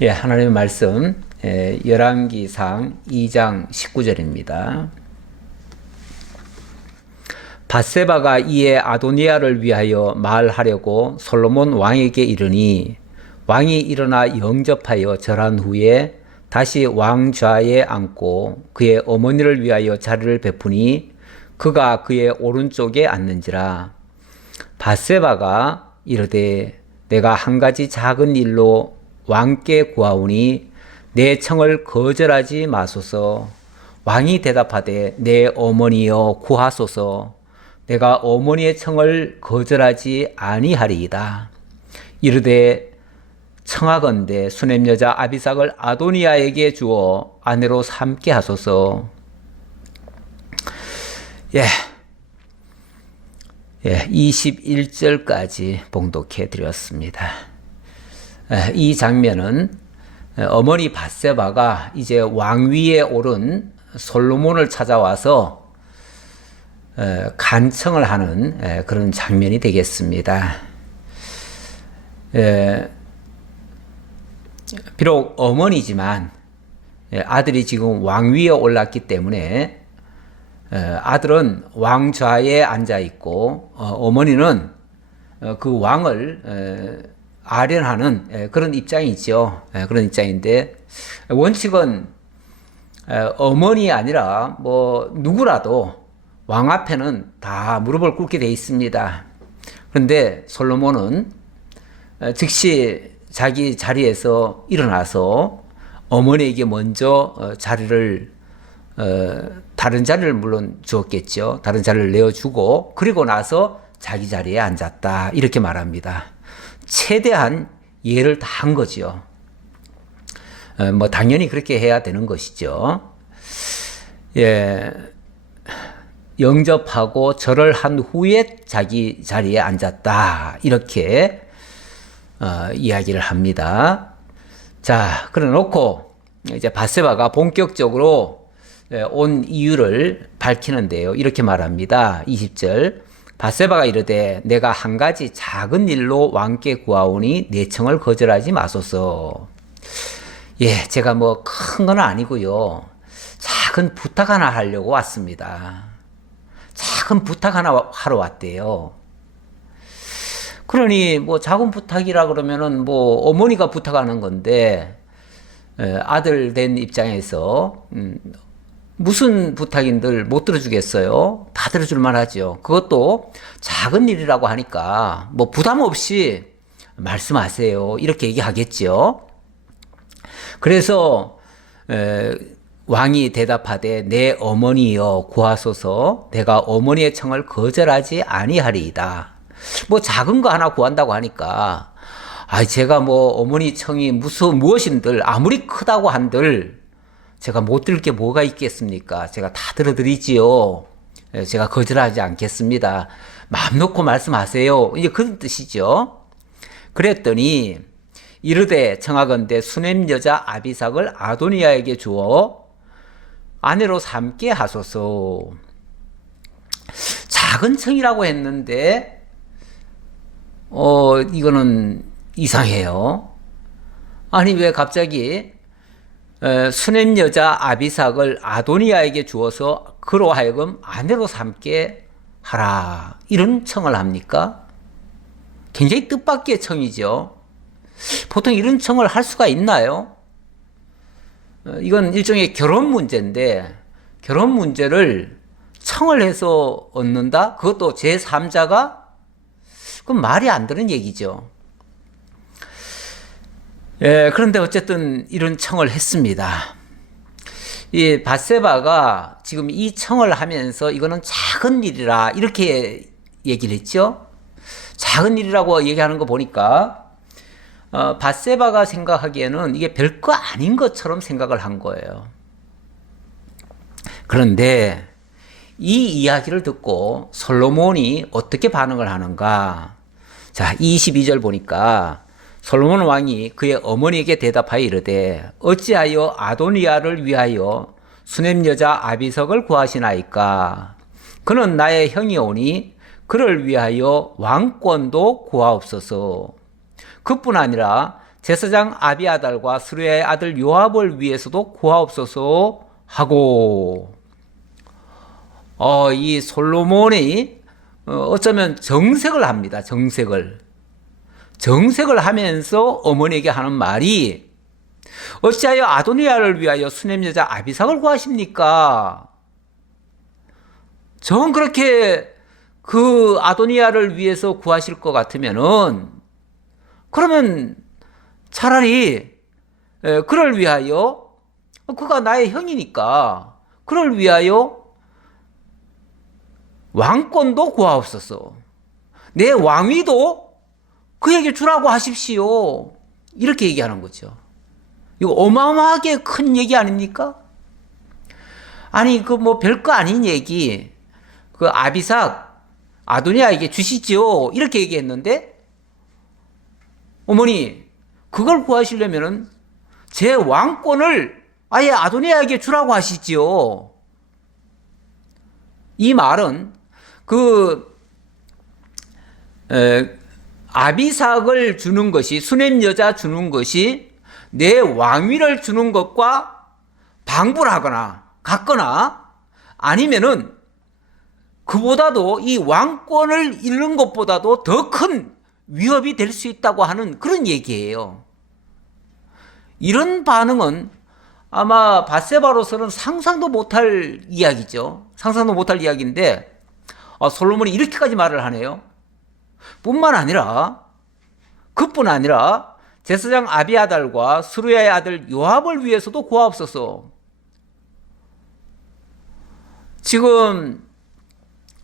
예, 하나님의 말씀 열왕기상 2장 19절입니다. 밧세바가 이에 아도니아를 위하여 말하려고 솔로몬 왕에게 이르니 왕이 일어나 영접하여 절한 후에 다시 왕좌에 앉고 그의 어머니를 위하여 자리를 베푸니 그가 그의 오른쪽에 앉는지라. 밧세바가 이르되 내가 한 가지 작은 일로 왕께 구하오니 내 청을 거절하지 마소서. 왕이 대답하되 내 어머니여 구하소서. 내가 어머니의 청을 거절하지 아니하리이다. 이르되 청하건대 수넴 여자 아비삭을 아도니아에게 주어 아내로 삼게 하소서. 예, 21절까지 봉독해 드렸습니다. 이 장면은 어머니 밧세바가 이제 왕위에 오른 솔로몬을 찾아와서 간청을 하는 그런 장면이 되겠습니다. 비록 어머니지만 아들이 지금 왕위에 올랐기 때문에 아들은 왕좌에 앉아 있고 어머니는 그 왕을 아련하는 그런 입장이죠. 그런 입장인데 원칙은 어머니 아니라 뭐 누구라도 왕 앞에는 다 무릎을 꿇게 돼 있습니다. 그런데 솔로몬은 즉시 자기 자리에서 일어나서 어머니에게 먼저 자리를 다른 자리를 물론 주었겠죠. 다른 자리를 내어주고 그리고 나서 자기 자리에 앉았다 이렇게 말합니다. 최대한 예를 다 한 거죠. 뭐 당연히 그렇게 해야 되는 것이죠. 예, 영접하고 절을 한 후에 자기 자리에 앉았다 이렇게 이야기를 합니다. 자, 그래놓고 이제 밧세바가 본격적으로 온 이유를 밝히는데요. 이렇게 말합니다. 20절. 밧세바가 이르되 내가 한 가지 작은 일로 왕께 구하오니 내 청을 거절하지 마소서. 예, 제가 뭐 큰 건 아니고요. 작은 부탁 하나 하려고 왔습니다. 작은 부탁 하나 하러 왔대요. 그러니 뭐 작은 부탁이라 그러면은 뭐 어머니가 부탁하는 건데 아들 된 입장에서 무슨 부탁인들 못 들어주겠어요? 다 들어줄만 하죠. 그것도 작은 일이라고 하니까 뭐 부담 없이 말씀하세요. 이렇게 얘기하겠죠. 그래서 왕이 대답하되 내 어머니여 구하소서. 내가 어머니의 청을 거절하지 아니하리이다. 뭐 작은 거 하나 구한다고 하니까 제가 뭐 어머니 청이 무엇인들 아무리 크다고 한들 제가 못 들을 게 뭐가 있겠습니까? 제가 다 들어드리지요. 제가 거절하지 않겠습니다. 마음 놓고 말씀하세요. 이제 그런 뜻이죠. 그랬더니 이르되 청하건대 수넴 여자 아비삭을 아도니아에게 주어 아내로 삼게 하소서. 작은 청이라고 했는데 이거는 이상해요. 아니 왜 갑자기 수넴 여자 아비삭을 아도니아에게 주어서 그로 하여금 아내로 삼게 하라 이런 청을 합니까? 굉장히 뜻밖의 청이죠. 보통 이런 청을 할 수가 있나요? 이건 일종의 결혼 문제인데 결혼 문제를 청을 해서 얻는다? 그것도 제3자가? 그건 말이 안 되는 얘기죠. 그런데 어쨌든 이런 청을 했습니다. 이 밧세바가 지금 이 청을 하면서 이거는 작은 일이라 이렇게 얘기를 했죠. 작은 일이라고 얘기하는 거 보니까 밧세바가 생각하기에는 이게 별거 아닌 것처럼 생각을 한 거예요. 그런데 이 이야기를 듣고 솔로몬이 어떻게 반응을 하는가? 자, 22절 보니까 솔로몬 왕이 그의 어머니에게 대답하여 이르되 어찌하여 아도니아를 위하여 수넴 여자 아비삭을 구하시나이까? 그는 나의 형이오니 그를 위하여 왕권도 구하옵소서. 그뿐 아니라 제사장 아비아달과 스루야의 아들 요압을 위해서도 구하옵소서 하고, 이 솔로몬이 어쩌면 정색을 합니다. 정색을 하면서 어머니에게 하는 말이, 어찌하여 아도니아를 위하여 수냄 여자 아비삭을 구하십니까? 정 그렇게 그 아도니아를 위해서 구하실 것 같으면은, 그러면 차라리 그를 위하여, 그가 나의 형이니까 그를 위하여 왕권도 구하옵소서, 내 왕위도 그에게 주라고 하십시오. 이렇게 얘기하는 거죠. 이거 어마어마하게 큰 얘기 아닙니까? 아니, 그 뭐 별거 아닌 얘기, 그 아비삭 아도니아에게 주시지요, 이렇게 얘기했는데, 어머니 그걸 구하시려면은 제 왕권을 아예 아도니아에게 주라고 하시지요. 이 말은 그 아비삭을 주는 것이, 수냄 여자 주는 것이 내 왕위를 주는 것과 방불 하거나 같거나, 아니면은 그보다도 이 왕권을 잃는 것보다도 더 큰 위협이 될 수 있다고 하는 그런 얘기예요. 이런 반응은 아마 밧세바로서는 상상도 못할 이야기죠. 상상도 못할 이야기인데, 솔로몬이 이렇게까지 말을 하네요. 뿐만 아니라, 그뿐 아니라 제사장 아비아달과 스루야의 아들 요압을 위해서도 구하옵소서. 지금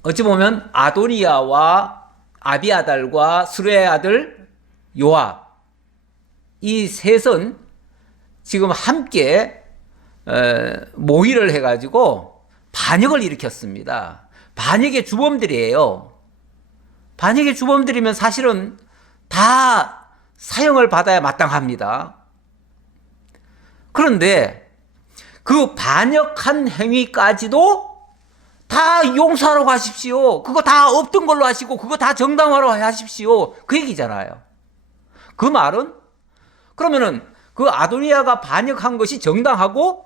어찌 보면 아도니아와 아비아달과 스루야의 아들 요압, 이 셋은 지금 함께 모의를 해가지고 반역을 일으켰습니다. 반역의 주범들이에요. 반역의 주범들이면 사실은 다 사형을 받아야 마땅합니다. 그런데 그 반역한 행위까지도 다 용서하라고 하십시오. 그거 다 없던 걸로 하시고 그거 다 정당화로 하십시오. 그 얘기잖아요. 그 말은, 그러면은 그 아도니아가 반역한 것이 정당하고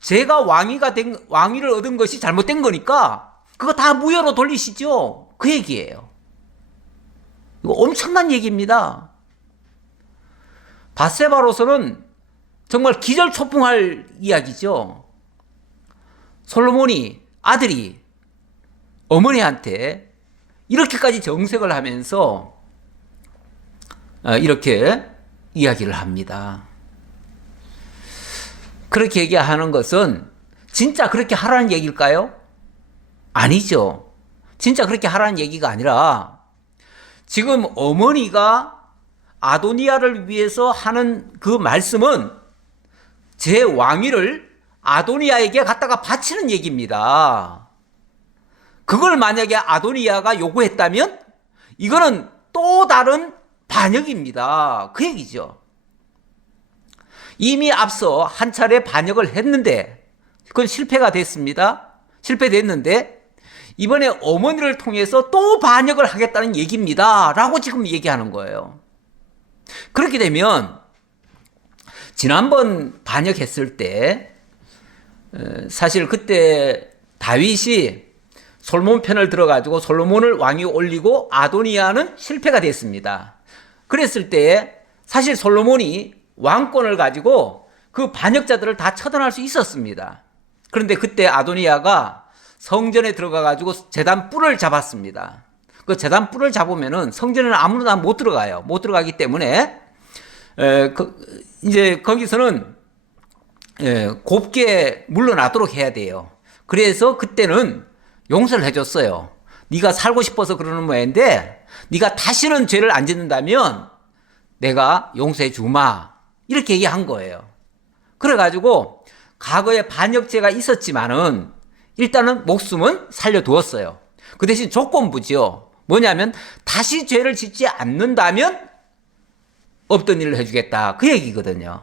제가 왕위를 얻은 것이 잘못된 거니까 그거 다 무효로 돌리시죠. 그 얘기예요. 이거 엄청난 얘기입니다. 밧세바로서는 정말 기절초풍할 이야기죠. 솔로몬이, 아들이 어머니한테 이렇게까지 정색을 하면서 이렇게 이야기를 합니다. 그렇게 얘기하는 것은 진짜 그렇게 하라는 얘기일까요? 아니죠. 진짜 그렇게 하라는 얘기가 아니라, 지금 어머니가 아도니아를 위해서 하는 그 말씀은 제 왕위를 아도니아에게 갖다가 바치는 얘기입니다. 그걸 만약에 아도니아가 요구했다면 이거는 또 다른 반역입니다. 그 얘기죠. 이미 앞서 한 차례 반역을 했는데 그건 실패가 됐습니다. 실패됐는데 이번에 어머니를 통해서 또 반역을 하겠다는 얘기입니다. 라고 지금 얘기하는 거예요. 그렇게 되면 지난번 반역했을 때 사실 그때 다윗이 솔로몬 편을 들어가지고 솔로몬을 왕위 올리고 아도니아는 실패가 됐습니다. 그랬을 때 사실 솔로몬이 왕권을 가지고 그 반역자들을 다 처단할 수 있었습니다. 그런데 그때 아도니아가 성전에 들어가가지고 제단 뿔을 잡았습니다. 그 제단 뿔을 잡으면은 성전에는 아무나 못 들어가요. 못 들어가기 때문에 이제 거기서는 곱게 물러나도록 해야 돼요. 그래서 그때는 용서를 해줬어요. 네가 살고 싶어서 그러는 모양인데 네가 다시는 죄를 안 짓는다면 내가 용서해 주마, 이렇게 얘기한 거예요. 그래가지고 과거에 반역죄가 있었지만은 일단은 목숨은 살려두었어요. 그 대신 조건부지요. 뭐냐면 다시 죄를 짓지 않는다면 없던 일을 해주겠다, 그 얘기거든요.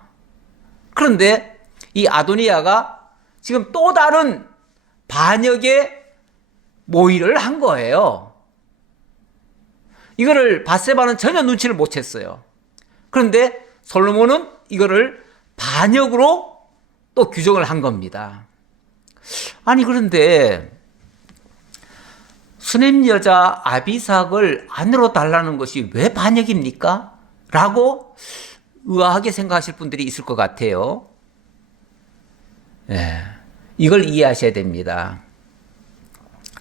그런데 이 아도니아가 지금 또 다른 반역의 모의를 한 거예요. 이거를 밧세바는 전혀 눈치를 못 챘어요. 그런데 솔로몬은 이거를 반역으로 또 규정을 한 겁니다. 아니 그런데 수냄 여자 아비삭을 아내로 달라는 것이 왜 반역입니까? 라고 의아하게 생각하실 분들이 있을 것 같아요. 이걸 이해하셔야 됩니다.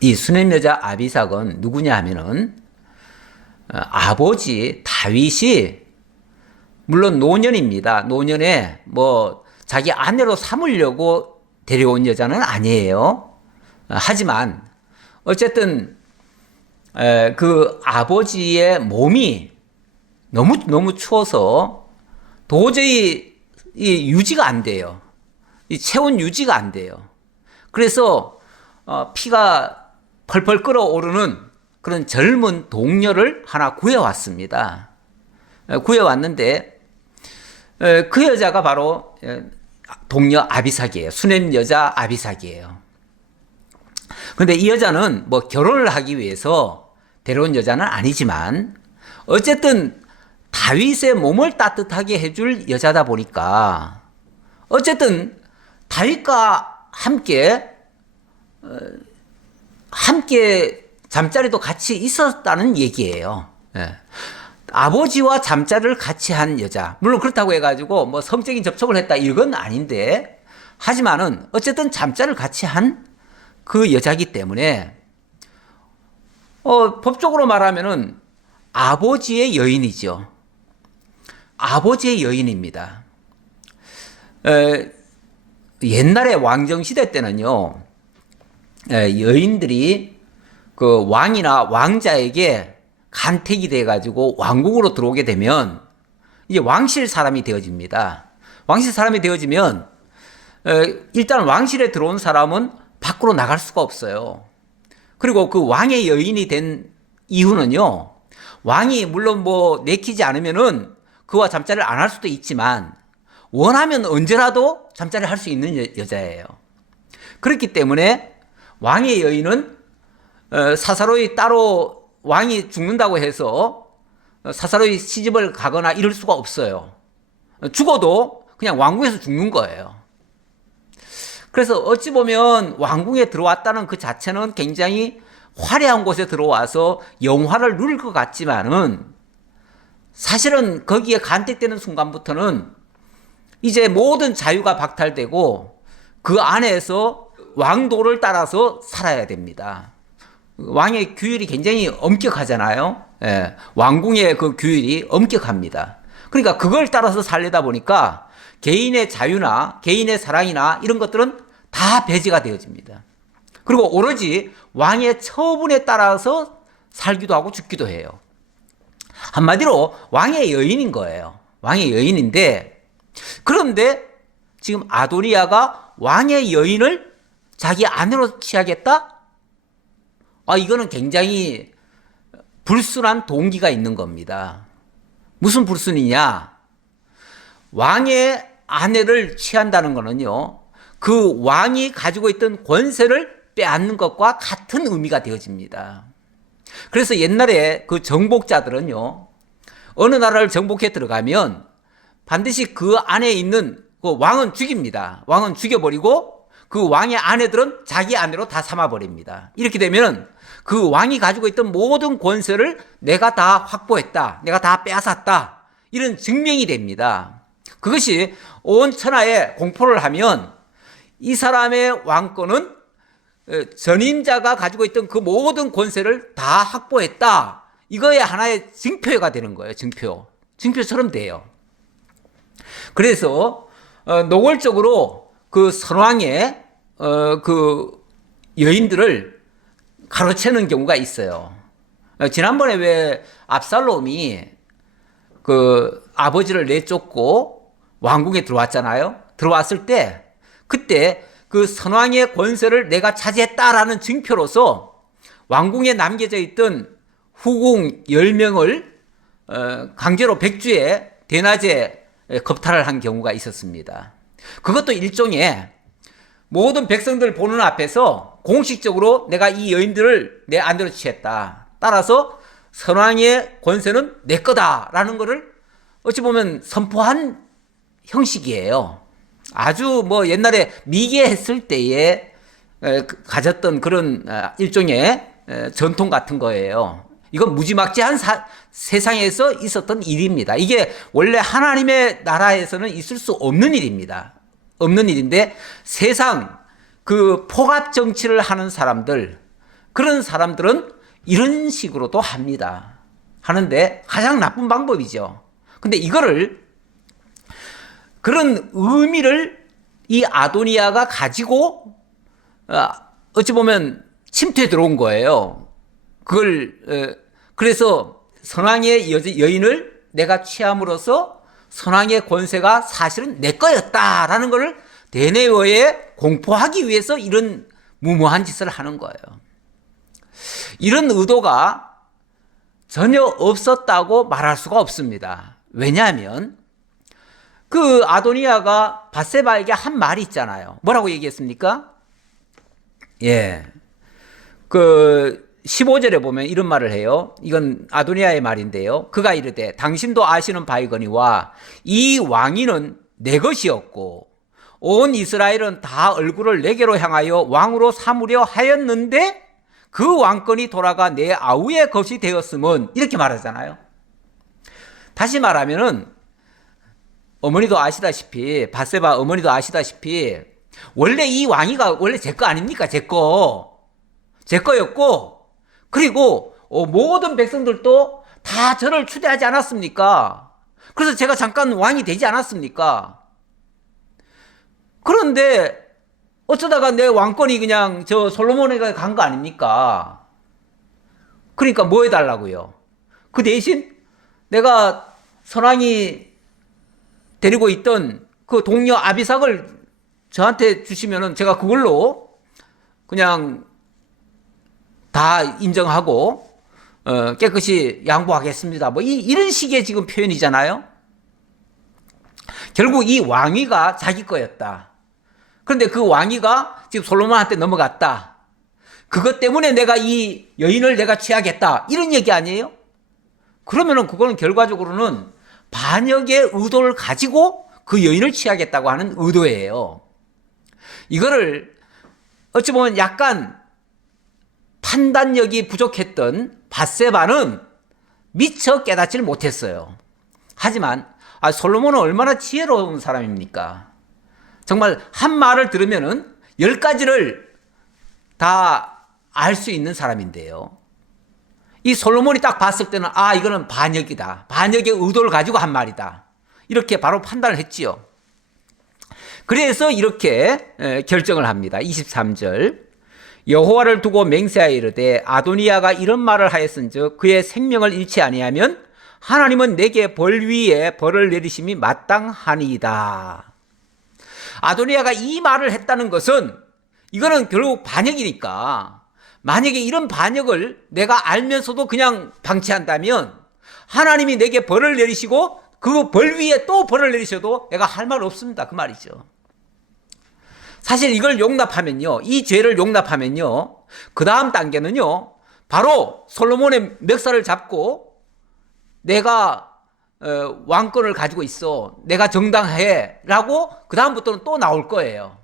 이 수냄 여자 아비삭은 누구냐 하면은 아버지 다윗이 물론 노년입니다. 노년에 뭐 자기 아내로 삼으려고 데려온 여자는 아니에요. 하지만 어쨌든 그 아버지의 몸이 너무 추워서 도저히 이 유지가 안 돼요. 이 체온 유지가 안 돼요. 그래서 피가 펄펄 끓어오르는 그런 젊은 동녀를 하나 구해왔습니다. 구해왔는데 그 여자가 바로 동녀 아비삭이에요. 수냄 여자 아비삭이에요. 그런데 이 여자는 뭐 결혼을 하기 위해서 데려온 여자는 아니지만 어쨌든 다윗의 몸을 따뜻하게 해줄 여자다 보니까 어쨌든 다윗과 함께 잠자리도 같이 있었다는 얘기예요. 아버지와 잠자리를 같이 한 여자. 물론 그렇다고 해가지고 뭐 성적인 접촉을 했다 이건 아닌데 하지만은 어쨌든 잠자리를 같이 한 그 여자이기 때문에 법적으로 말하면은 아버지의 여인이죠. 아버지의 여인입니다. 옛날에 왕정시대 때는요, 여인들이 그 왕이나 왕자에게 간택이 돼가지고 왕궁으로 들어오게 되면 이제 왕실 사람이 되어집니다. 왕실 사람이 되어지면 일단 왕실에 들어온 사람은 밖으로 나갈 수가 없어요. 그리고 그 왕의 여인이 된 이유는요, 왕이 물론 뭐 내키지 않으면은 그와 잠자리를 안 할 수도 있지만 원하면 언제라도 잠자리를 할 수 있는 여자예요. 그렇기 때문에 왕의 여인은 사사로이 따로 왕이 죽는다고 해서 사사로이 시집을 가거나 이럴 수가 없어요. 죽어도 그냥 왕궁에서 죽는 거예요. 그래서 어찌 보면 왕궁에 들어왔다는 그 자체는 굉장히 화려한 곳에 들어와서 영화를 누릴 것 같지만은 사실은 거기에 간택되는 순간부터는 이제 모든 자유가 박탈되고 그 안에서 왕도를 따라서 살아야 됩니다. 왕의 규율이 굉장히 엄격하잖아요. 왕궁의 그 규율이 엄격합니다. 그러니까 그걸 따라서 살려다 보니까 개인의 자유나 개인의 사랑이나 이런 것들은 다 배제가 되어집니다. 그리고 오로지 왕의 처분에 따라서 살기도 하고 죽기도 해요. 한마디로 왕의 여인인 거예요. 왕의 여인인데 그런데 지금 아도니아가 왕의 여인을 자기 아내로 취하겠다? 이거는 굉장히 불순한 동기가 있는 겁니다. 무슨 불순이냐? 왕의 아내를 취한다는 거는요, 그 왕이 가지고 있던 권세를 빼앗는 것과 같은 의미가 되어집니다. 그래서 옛날에 그 정복자들은요, 어느 나라를 정복해 들어가면 반드시 그 안에 있는 그 왕은 죽입니다. 왕은 죽여버리고 그 왕의 아내들은 자기 아내로 다 삼아버립니다. 이렇게 되면 그 왕이 가지고 있던 모든 권세를 내가 다 확보했다, 내가 다 빼앗았다, 이런 증명이 됩니다. 그것이 온 천하에 공포를 하면 이 사람의 왕권은 전임자가 가지고 있던 그 모든 권세를 다 확보했다, 이거의 하나의 증표가 되는 거예요. 증표처럼 돼요. 그래서 노골적으로 그 선왕의 그 여인들을 가로채는 경우가 있어요. 지난번에 왜 압살롬이 그 아버지를 내쫓고 왕궁에 들어왔잖아요. 들어왔을 때 그때 그 선왕의 권세를 내가 차지했다라는 증표로서 왕궁에 남겨져 있던 후궁 10명을 강제로 백주에 대낮에 겁탈을 한 경우가 있었습니다. 그것도 일종의 모든 백성들 보는 앞에서 공식적으로 내가 이 여인들을 내 아내로 취했다, 따라서 선왕의 권세는 내 거다라는 것을 어찌 보면 선포한 형식이에요. 아주 뭐 옛날에 미개했을 때에 가졌던 그런 일종의 전통 같은 거예요. 이건 무지막지한 세상에서 있었던 일입니다. 이게 원래 하나님의 나라에서는 있을 수 없는 일입니다. 없는 일인데 세상 그 포갑 정치를 하는 사람들, 그런 사람들은 이런 식으로도 합니다. 하는데 가장 나쁜 방법이죠. 근데 이거를 그런 의미를 이 아도니아가 가지고 어찌 보면 침투에 들어온 거예요. 그래서 선왕의 여인을 내가 취함으로써 선왕의 권세가 사실은 내 거였다라는 것을 대내외에 공포하기 위해서 이런 무모한 짓을 하는 거예요. 이런 의도가 전혀 없었다고 말할 수가 없습니다. 왜냐하면 그 아도니아가 밧세바에게 한 말이 있잖아요. 뭐라고 얘기했습니까? 예. 그 15절에 보면 이런 말을 해요. 이건 아도니아의 말인데요. 그가 이르되 당신도 아시는 바이거니와 이 왕위는 내 것이었고 온 이스라엘은 다 얼굴을 내게로 향하여 왕으로 삼으려 하였는데 그 왕권이 돌아가 내 아우의 것이 되었음은, 이렇게 말하잖아요. 다시 말하면은 어머니도 아시다시피, 밧세바 어머니도 아시다시피 원래 이 왕위가 원래 제 거 아닙니까? 제 거였고, 그리고 모든 백성들도 다 저를 추대하지 않았습니까? 그래서 제가 잠깐 왕이 되지 않았습니까? 그런데 어쩌다가 내 왕권이 그냥 저 솔로몬에게 간 거 아닙니까? 그러니까 뭐 해달라고요? 그 대신 내가 선왕이 데리고 있던 그 동료 아비삭을 저한테 주시면은 제가 그걸로 그냥 다 인정하고 깨끗이 양보하겠습니다. 뭐 이런 식의 지금 표현이잖아요. 결국 이 왕위가 자기 거였다. 그런데 그 왕위가 지금 솔로몬한테 넘어갔다. 그것 때문에 내가 이 여인을 내가 취하겠다. 이런 얘기 아니에요? 그러면은 그거는 결과적으로는 반역의 의도를 가지고 그 여인을 취하겠다고 하는 의도예요. 이거를 어찌 보면 약간 판단력이 부족했던 밧세바는 미처 깨닫지를 못했어요. 하지만 솔로몬은 얼마나 지혜로운 사람입니까? 정말 한 말을 들으면은 10가지를 다 알 수 있는 사람인데요. 이 솔로몬이 딱 봤을 때는 이거는 반역이다. 반역의 의도를 가지고 한 말이다. 이렇게 바로 판단을 했지요. 그래서 이렇게 결정을 합니다. 23절. 여호와를 두고 맹세하여 이르되 아도니아가 이런 말을 하였은즉 그의 생명을 잃지 아니하면 하나님은 내게 벌 위에 벌을 내리심이 마땅하니이다. 아도니아가 이 말을 했다는 것은 이거는 결국 반역이니까, 만약에 이런 반역을 내가 알면서도 그냥 방치한다면 하나님이 내게 벌을 내리시고 그 벌 위에 또 벌을 내리셔도 내가 할 말 없습니다. 그 말이죠. 사실 이걸 용납하면요, 이 죄를 용납하면요, 그 다음 단계는요, 바로 솔로몬의 멱살을 잡고 내가 왕권을 가지고 있어, 내가 정당해 라고 그 다음부터는 또 나올 거예요.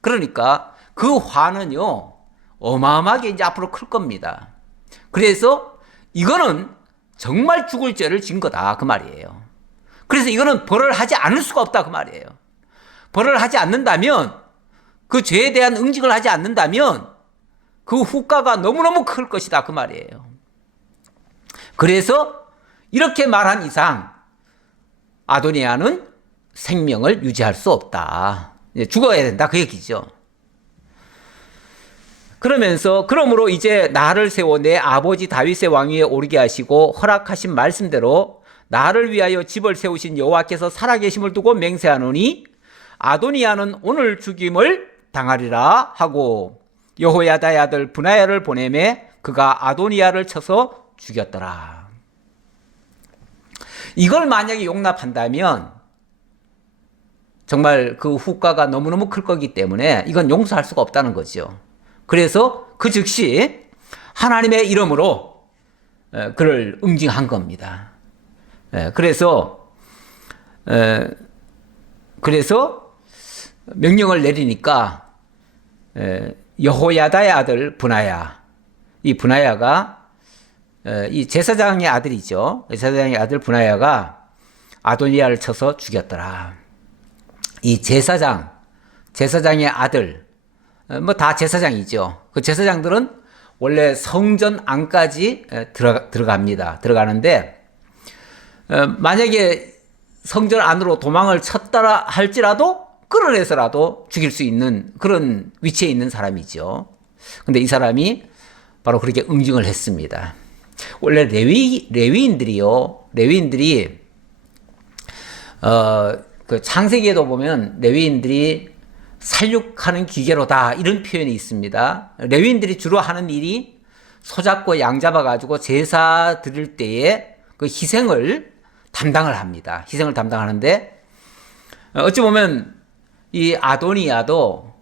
그러니까 그 화는요 어마어마하게 이제 앞으로 클 겁니다. 그래서 이거는 정말 죽을 죄를 진 거다 그 말이에요. 그래서 이거는 벌을 하지 않을 수가 없다 그 말이에요. 벌을 하지 않는다면, 그 죄에 대한 응징을 하지 않는다면 그 후과가 너무너무 클 것이다 그 말이에요. 그래서 이렇게 말한 이상 아도니아는 생명을 유지할 수 없다. 죽어야 된다 그 얘기죠. 그러므로 이제 나를 세워 내 아버지 다윗의 왕위에 오르게 하시고 허락하신 말씀대로 나를 위하여 집을 세우신 여호와께서 살아계심을 두고 맹세하노니 아도니아는 오늘 죽임을 당하리라 하고 여호야다의 아들 브나야를 보내매 그가 아도니아를 쳐서 죽였더라. 이걸 만약에 용납한다면 정말 그 후과가 너무너무 클 거기 때문에 이건 용서할 수가 없다는 거죠. 그래서 그 즉시 하나님의 이름으로 그를 응징한 겁니다. 그래서 명령을 내리니까 여호야다의 아들 브나야, 이 브나야가 이 제사장의 아들이죠. 제사장의 아들 브나야가 아도니야를 쳐서 죽였더라. 이 제사장의 아들, 뭐 다 제사장이죠. 그 제사장들은 원래 성전 안까지 들어갑니다. 들어가는데 만약에 성전 안으로 도망을 쳤더라 할지라도 끌어내서라도 죽일 수 있는 그런 위치에 있는 사람이죠. 근데 이 사람이 바로 그렇게 응징을 했습니다. 원래 레위인들이 그 창세기에도 보면 레위인들이 살육하는 기계로다 이런 표현이 있습니다. 레위인들이 주로 하는 일이 소 잡고 양 잡아 가지고 제사 드릴 때에 그 희생을 담당을 합니다. 희생을 담당하는데 어찌 보면 이 아도니야도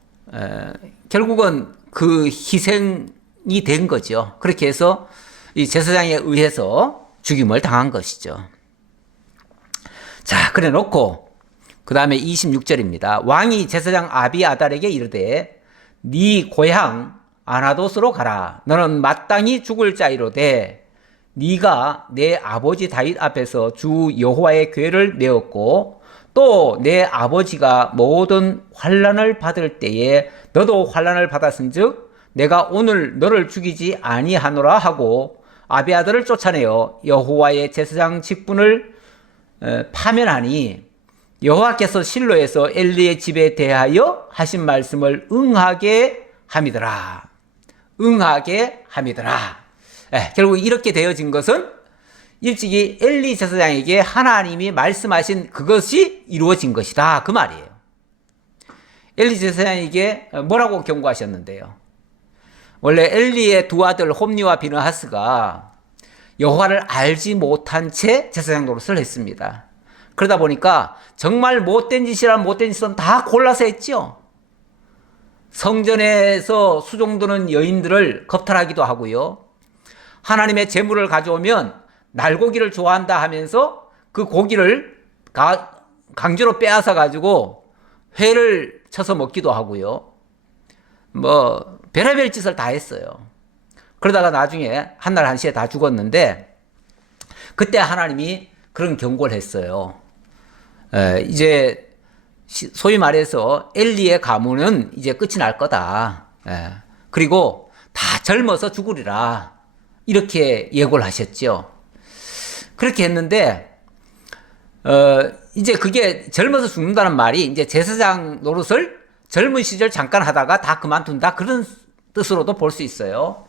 결국은 그 희생이 된 거죠. 그렇게 해서 이 제사장에 의해서 죽임을 당한 것이죠. 자, 그래 놓고 그 다음에 26절입니다. 왕이 제사장 아비아달에게 이르되 네 고향 아나돗으로 가라. 너는 마땅히 죽을 자이로되 네가 내 아버지 다윗 앞에서 주 여호와의 궤를 메었고 또 내 아버지가 모든 환난을 받을 때에 너도 환난을 받았은즉 내가 오늘 너를 죽이지 아니하노라 하고 아비아달을 쫓아내어 여호와의 제사장 직분을 파면하니 여호와께서 실로에서 엘리의 집에 대하여 하신 말씀을 응하게 함이더라. 결국 이렇게 되어진 것은 일찍이 엘리 제사장에게 하나님이 말씀하신 그것이 이루어진 것이다. 그 말이에요. 엘리 제사장에게 뭐라고 경고하셨는데요? 원래 엘리의 두 아들 홈니와 비느하스가 여호와를 알지 못한 채 제사장 노릇을 했습니다. 그러다 보니까 정말 못된 짓은 다 골라서 했죠. 성전에서 수종드는 여인들을 겁탈하기도 하고요. 하나님의 제물을 가져오면 날고기를 좋아한다 하면서 그 고기를 강제로 빼앗아 가지고 회를 쳐서 먹기도 하고요. 뭐 별의별 짓을 다 했어요. 그러다가 나중에 한날 한시에 다 죽었는데 그때 하나님이 그런 경고를 했어요. 이제 소위 말해서 엘리의 가문은 이제 끝이 날 거다. 그리고 다 젊어서 죽으리라. 이렇게 예고를 하셨죠. 그렇게 했는데 이제 그게 젊어서 죽는다는 말이 이제 제사장 노릇을 젊은 시절 잠깐 하다가 다 그만둔다 그런 뜻으로도 볼 수 있어요.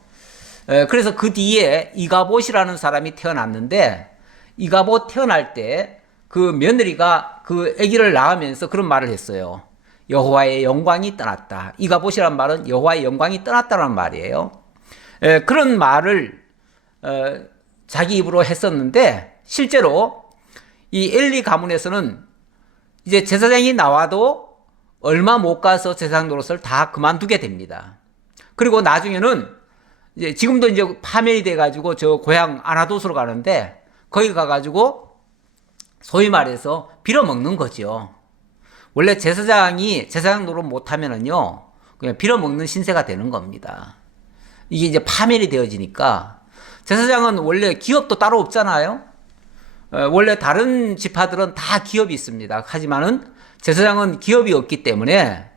그래서 그 뒤에 이가봇이라는 사람이 태어났는데 이가봇 태어날 때 그 며느리가 그 아기를 낳으면서 그런 말을 했어요. 여호와의 영광이 떠났다. 이가봇이란 말은 여호와의 영광이 떠났다는 말이에요. 그런 말을 자기 입으로 했었는데 실제로 이 엘리 가문에서는 이제 제사장이 나와도 얼마 못 가서 제사장 노릇을 다 그만두게 됩니다. 그리고 나중에는 이제 지금도 이제 파면이 돼가지고 저 고향 아나돗으로 가는데 거기 가가지고 소위 말해서 빌어먹는 거죠. 원래 제사장이 제사장 노릇 못하면은요 그냥 빌어먹는 신세가 되는 겁니다. 이게 이제 파면이 되어지니까 제사장은 원래 기업도 따로 없잖아요. 원래 다른 지파들은 다 기업이 있습니다. 하지만은 제사장은 기업이 없기 때문에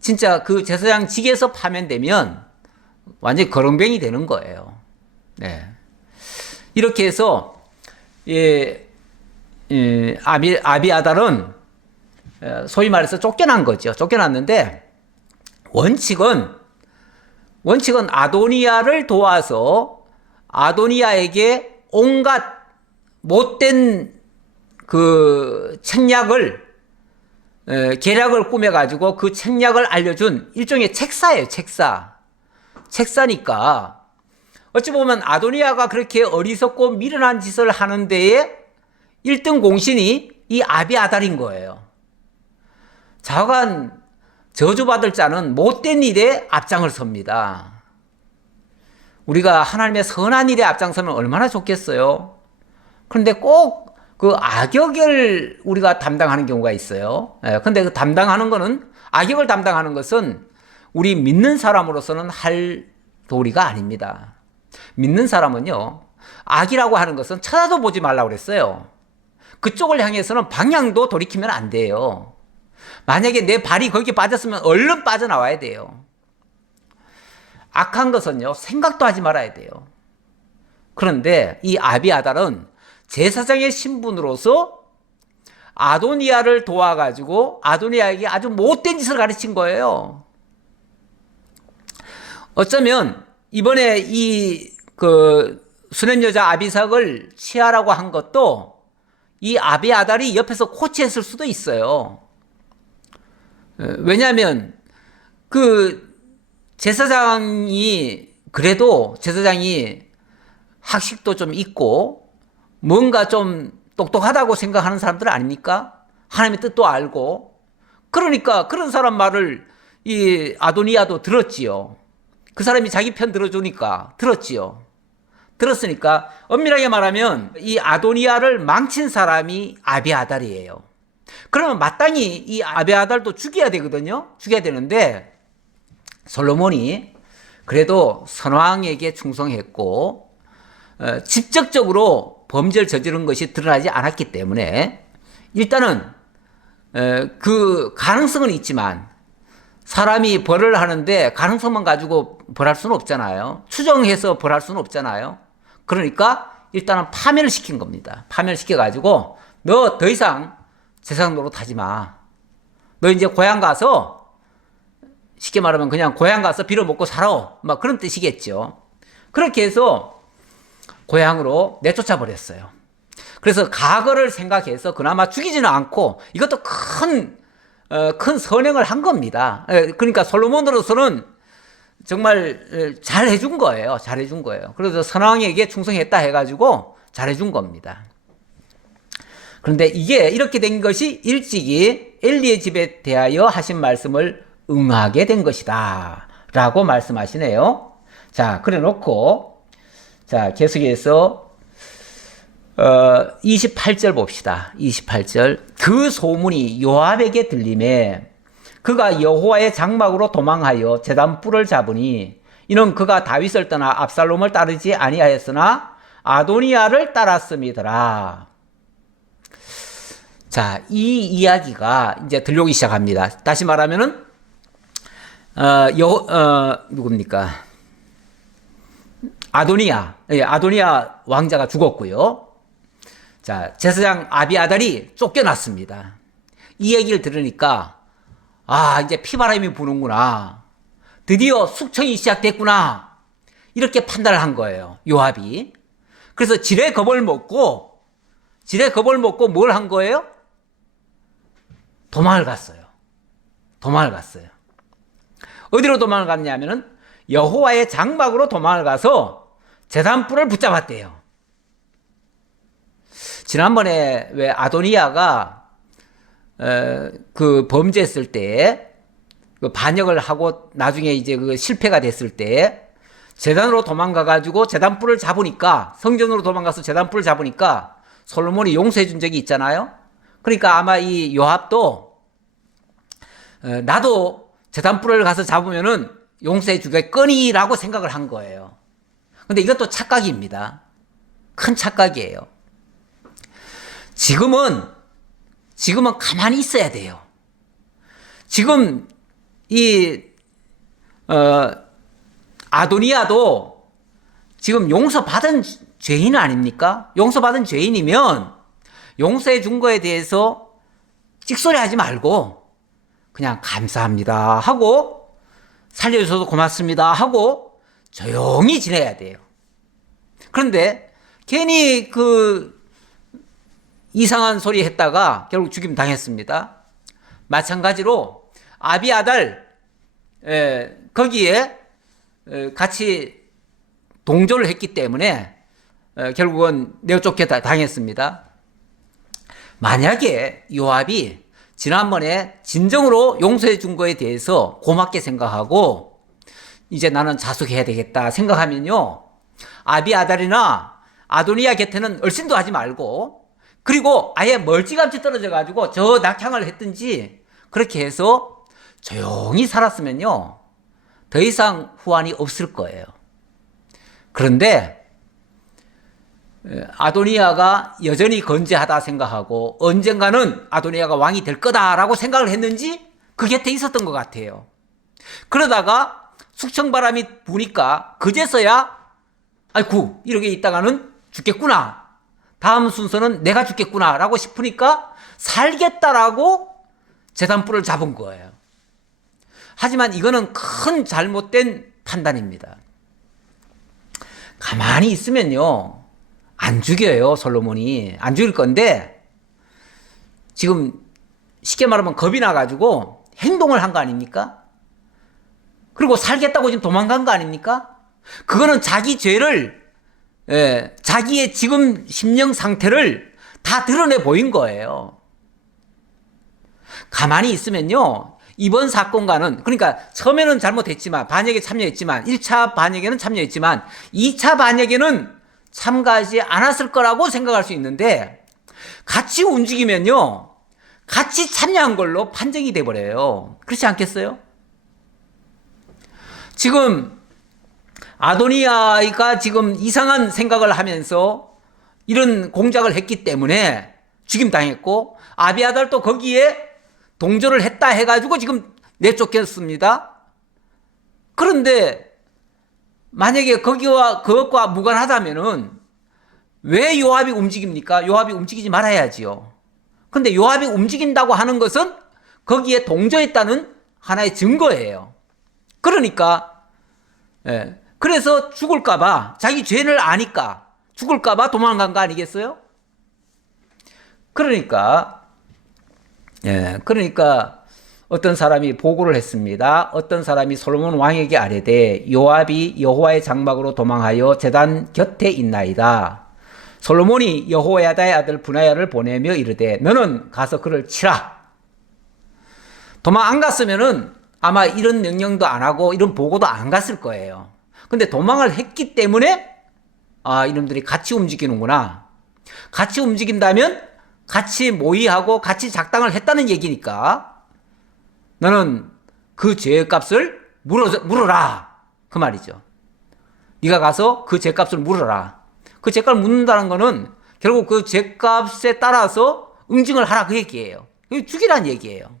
진짜 그 제사장직에서 파면되면 완전히 거렁뱅이 되는 거예요. 네. 이렇게 해서 아비아달은 소위 말해서 쫓겨난 거죠. 쫓겨났는데 원칙은 아도니야를 도와서 아도니야에게 온갖 못된 그 책략을 계략을 꾸며가지고 그 책략을 알려준 일종의 책사예요. 책사니까 어찌 보면 아도니야가 그렇게 어리석고 미련한 짓을 하는 데에 1등 공신이 이 아비아달인 거예요. 좌우간 저주받을 자는 못된 일에 앞장을 섭니다. 우리가 하나님의 선한 일에 앞장서면 얼마나 좋겠어요. 그런데 꼭 그 악역을 우리가 담당하는 경우가 있어요. 예, 근데 그 담당하는 거는, 악역을 담당하는 것은 우리 믿는 사람으로서는 할 도리가 아닙니다. 믿는 사람은요, 악이라고 하는 것은 쳐다도 보지 말라고 그랬어요. 그쪽을 향해서는 방향도 돌이키면 안 돼요. 만약에 내 발이 거기에 빠졌으면 얼른 빠져나와야 돼요. 악한 것은요, 생각도 하지 말아야 돼요. 그런데 이 아비아달은 제사장의 신분으로서 아도니아를 도와가지고 아도니아에게 아주 못된 짓을 가르친 거예요. 어쩌면 이번에 이 수냄 여자 아비삭을 취하라고 한 것도 이 아비아달이 옆에서 코치했을 수도 있어요. 왜냐하면 제사장이 학식도 좀 있고 뭔가 좀 똑똑하다고 생각하는 사람들 아닙니까? 하나님의 뜻도 알고. 그러니까 그런 사람 말을 이 아도니아도 들었지요. 그 사람이 자기 편 들어주니까 들었지요. 들었으니까 엄밀하게 말하면 이 아도니아를 망친 사람이 아비아달이에요. 그러면 마땅히 이 아비아달도 죽여야 되거든요. 죽여야 되는데 솔로몬이 그래도 선왕에게 충성했고 직접적으로 범죄를 저지른 것이 드러나지 않았기 때문에 일단은 그 가능성은 있지만 사람이 벌을 하는데 가능성만 가지고 벌할 수는 없잖아요. 추정해서 벌할 수는 없잖아요. 그러니까 일단은 파멸을 시킨 겁니다. 파멸을 시켜가지고 너 더 이상 세상 노릇 하지 마. 너 이제 고향 가서 쉽게 말하면 그냥 고향 가서 빌어먹고 살아. 막 그런 뜻이겠죠. 그렇게 해서 고향으로 내쫓아 버렸어요. 그래서 과거를 생각해서 그나마 죽이지는 않고 이것도 큰 선행을 한 겁니다. 그러니까 솔로몬으로서는 정말 잘 해준 거예요. 잘 해준 거예요. 그래서 선왕에게 충성했다 해가지고 잘 해준 겁니다. 그런데 이게 이렇게 된 것이 일찍이 엘리의 집에 대하여 하신 말씀을 응하게 된 것이다 라고 말씀하시네요. 자, 그래 놓고 자, 계속해서 28절 봅시다. 28절. 그 소문이 요압에게 들림에 그가 여호와의 장막으로 도망하여 제단불을 잡으니 이는 그가 다윗을 떠나 압살롬을 따르지 아니하였으나 아도니아를 따랐음이더라. 자, 이 이야기가 이제 들려오기 시작합니다. 다시 말하면은 누굽니까? 아도니아 왕자가 죽었고요. 자, 제사장 아비아달이 쫓겨났습니다. 이 얘기를 들으니까 이제 피바람이 부는구나. 드디어 숙청이 시작됐구나. 이렇게 판단을 한 거예요. 요압이. 그래서 지레 겁을 먹고 뭘 한 거예요? 도망을 갔어요. 어디로 도망을 갔냐면은 여호와의 장막으로 도망을 가서 제단불을 붙잡았대요. 지난번에 왜 아도니아가 범죄했을 때 반역을 하고 나중에 이제 실패가 됐을 때 제단으로 도망가가지고 제단불을 잡으니까 성전으로 도망가서 제단불을 잡으니까 솔로몬이 용서해 준 적이 있잖아요. 그러니까 아마 이 요압도 나도 제단불을 가서 잡으면은 용서해 주겠거니라고 생각을 한 거예요. 근데 이것도 착각입니다. 큰 착각이에요. 지금은 가만히 있어야 돼요. 지금 아도니아도 지금 용서받은 죄인 아닙니까? 용서받은 죄인이면 용서해 준 거에 대해서 찍소리 하지 말고 그냥 감사합니다 하고 살려주셔서 고맙습니다 하고 조용히 지내야 돼요. 그런데 괜히 이상한 소리 했다가 결국 죽임 당했습니다. 마찬가지로 아비아달 거기에 같이 동조를 했기 때문에 결국은 내쫓겨 당했습니다. 만약에 요압이 지난번에 진정으로 용서해 준 거에 대해서 고맙게 생각하고 이제 나는 자숙해야 되겠다 생각하면요, 아비아달이나 아도니아 곁에는 얼씬도 하지 말고 그리고 아예 멀찌감치 떨어져 가지고 저 낙향을 했든지 그렇게 해서 조용히 살았으면요, 더 이상 후환이 없을 거예요. 그런데 아도니아가 여전히 건재하다 생각하고 언젠가는 아도니아가 왕이 될 거다라고 생각을 했는지 그 곁에 있었던 것 같아요. 그러다가 숙청바람이 부니까 그제서야 아이쿠 이렇게 있다가는 죽겠구나, 다음 순서는 내가 죽겠구나 라고 싶으니까 살겠다라고 제단불을 잡은 거예요. 하지만 이거는 큰 잘못된 판단입니다. 가만히 있으면요 안 죽여요. 솔로몬이 안 죽일 건데 지금 쉽게 말하면 겁이 나가지고 행동을 한 거 아닙니까? 그리고 살겠다고 지금 도망간 거 아닙니까? 그거는 자기 죄를, 자기의 지금 심령 상태를 다 드러내 보인 거예요. 가만히 있으면요 이번 사건과는, 그러니까 처음에는 잘못했지만 반역에 참여했지만 1차 반역에는 참여했지만 2차 반역에는 참가하지 않았을 거라고 생각할 수 있는데 같이 움직이면요 같이 참여한 걸로 판정이 돼버려요. 그렇지 않겠어요? 지금 아도니아가 지금 이상한 생각을 하면서 이런 공작을 했기 때문에 죽임당했고, 아비아달도 거기에 동조를 했다 해가지고 지금 내쫓겼습니다. 그런데 만약에 그것과 무관하다면은 왜 요압이 움직입니까? 요압이 움직이지 말아야지요. 근데 요압이 움직인다고 하는 것은 거기에 동조했다는 하나의 증거예요. 그러니까, 그래서 죽을까봐, 자기 죄를 아니까 죽을까봐 도망간 거 아니겠어요? 그러니까 어떤 사람이 보고를 했습니다. 어떤 사람이 솔로몬 왕에게 아뢰되 요압이 여호와의 장막으로 도망하여 제단 곁에 있나이다. 솔로몬이 여호야다의 아들 브나야를 보내며 이르되 너는 가서 그를 치라. 도망 안 갔으면은 아마 이런 명령도 안 하고 이런 보고도 안 갔을 거예요. 근데 도망을 했기 때문에 이놈들이 같이 움직이는구나. 같이 움직인다면 같이 모의하고 같이 작당을 했다는 얘기니까 너는 그 죄의 값을 물어라 그 말이죠. 네가 가서 그 죄값을 물어라. 그 죄값을 묻는다는 거는 결국 그 죄값에 따라서 응징을 하라 그 얘기예요. 죽이라는 얘기예요.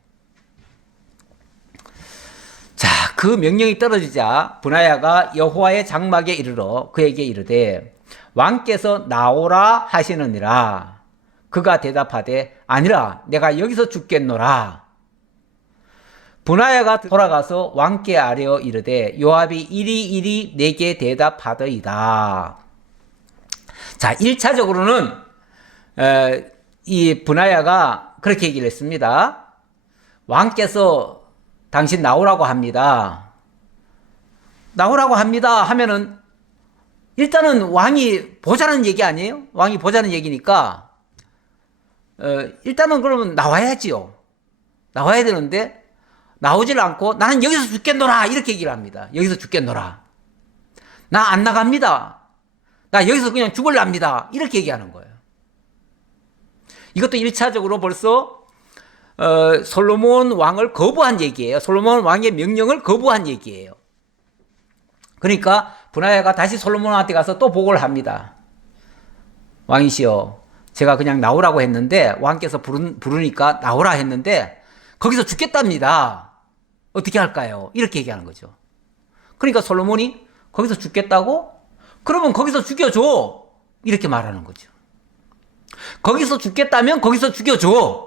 자, 그 명령이 떨어지자 브나야가 여호와의 장막에 이르러 그에게 이르되 왕께서 나오라 하시느니라. 그가 대답하되 아니라 내가 여기서 죽겠노라. 브나야가 돌아가서 왕께 아뢰어 이르되 요압이 이리 내게 대답하더이다. 자, 1차적으로는 이 브나야가 그렇게 얘기를 했습니다. 왕께서 당신 나오라고 합니다. 나오라고 합니다 하면은 일단은 왕이 보자는 얘기 아니에요? 왕이 보자는 얘기니까 일단은 그러면 나와야지요. 나와야 되는데 나오질 않고 나는 여기서 죽겠노라 이렇게 얘기를 합니다. 여기서 죽겠노라. 나 안 나갑니다. 나 여기서 그냥 죽을랍니다. 이렇게 얘기하는 거예요. 이것도 1차적으로 벌써 솔로몬 왕을 거부한 얘기예요. 솔로몬 왕의 명령을 거부한 얘기예요. 그러니까 브나야가 다시 솔로몬한테 가서 또 보고를 합니다. 왕이시여, 제가 그냥 나오라고 했는데 왕께서 부르니까 나오라 했는데 거기서 죽겠답니다. 어떻게 할까요? 이렇게 얘기하는 거죠. 그러니까 솔로몬이 거기서 죽겠다고? 그러면 거기서 죽여줘. 이렇게 말하는 거죠. 거기서 죽겠다면 거기서 죽여줘.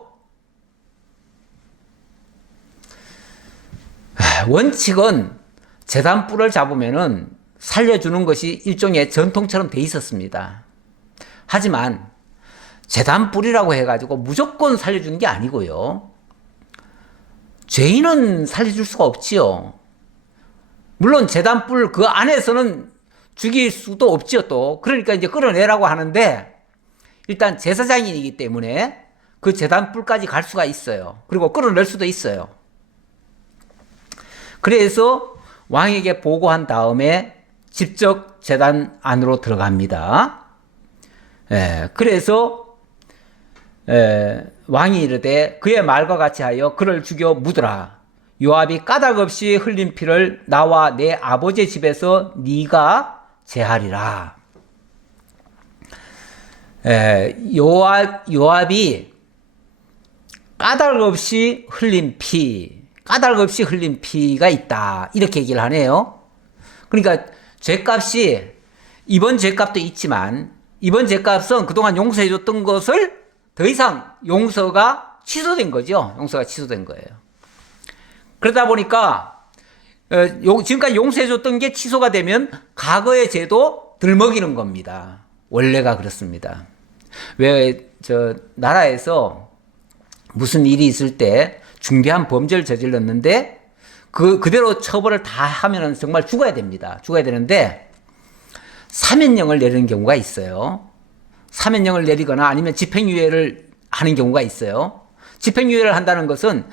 원칙은 제단불을 잡으면은 살려주는 것이 일종의 전통처럼 돼 있었습니다. 하지만 제단불이라고 해가지고 무조건 살려주는 게 아니고요. 죄인은 살려줄 수가 없지요. 물론 제단불 그 안에서는 죽일 수도 없지요 또. 그러니까 이제 끌어내라고 하는데 일단 제사장이기 때문에 그 제단불까지 갈 수가 있어요. 그리고 끌어낼 수도 있어요. 그래서 왕에게 보고한 다음에 직접 제단 안으로 들어갑니다. 그래서 왕이 이르되 그의 말과 같이 하여 그를 죽여 묻으라. 요압이 까닭 없이 흘린 피를 나와 내 아버지의 집에서 네가 제하리라. 요압이 까닭 없이 흘린 까닭 없이 흘린 피가 있다. 이렇게 얘기를 하네요. 그러니까 죄값이, 이번 죄값도 있지만 이번 죄값은 그동안 용서해줬던 것을 더 이상 용서가 취소된 거죠. 용서가 취소된 거예요. 그러다 보니까 지금까지 용서해줬던 게 취소가 되면 과거의 죄도 덜 먹이는 겁니다. 원래가 그렇습니다. 왜 나라에서 무슨 일이 있을 때 중대한 범죄를 저질렀는데 그대로 처벌을 다 하면은 정말 죽어야 됩니다. 죽어야 되는데 사면령을 내리는 경우가 있어요. 사면령을 내리거나 아니면 집행유예를 하는 경우가 있어요. 집행유예를 한다는 것은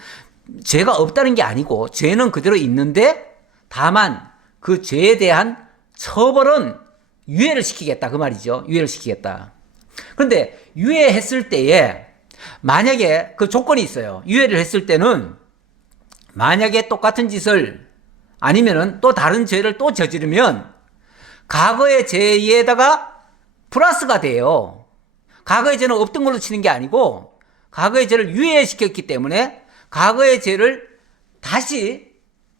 죄가 없다는 게 아니고 죄는 그대로 있는데 다만 그 죄에 대한 처벌은 유예를 시키겠다 그 말이죠. 유예를 시키겠다. 그런데 유예했을 때에 만약에 그 조건이 있어요. 유예를 했을 때는 만약에 똑같은 짓을 아니면은 또 다른 죄를 또 저지르면 과거의 죄에다가 플러스가 돼요. 과거의 죄는 없던 걸로 치는 게 아니고 과거의 죄를 유예시켰기 때문에 과거의 죄를 다시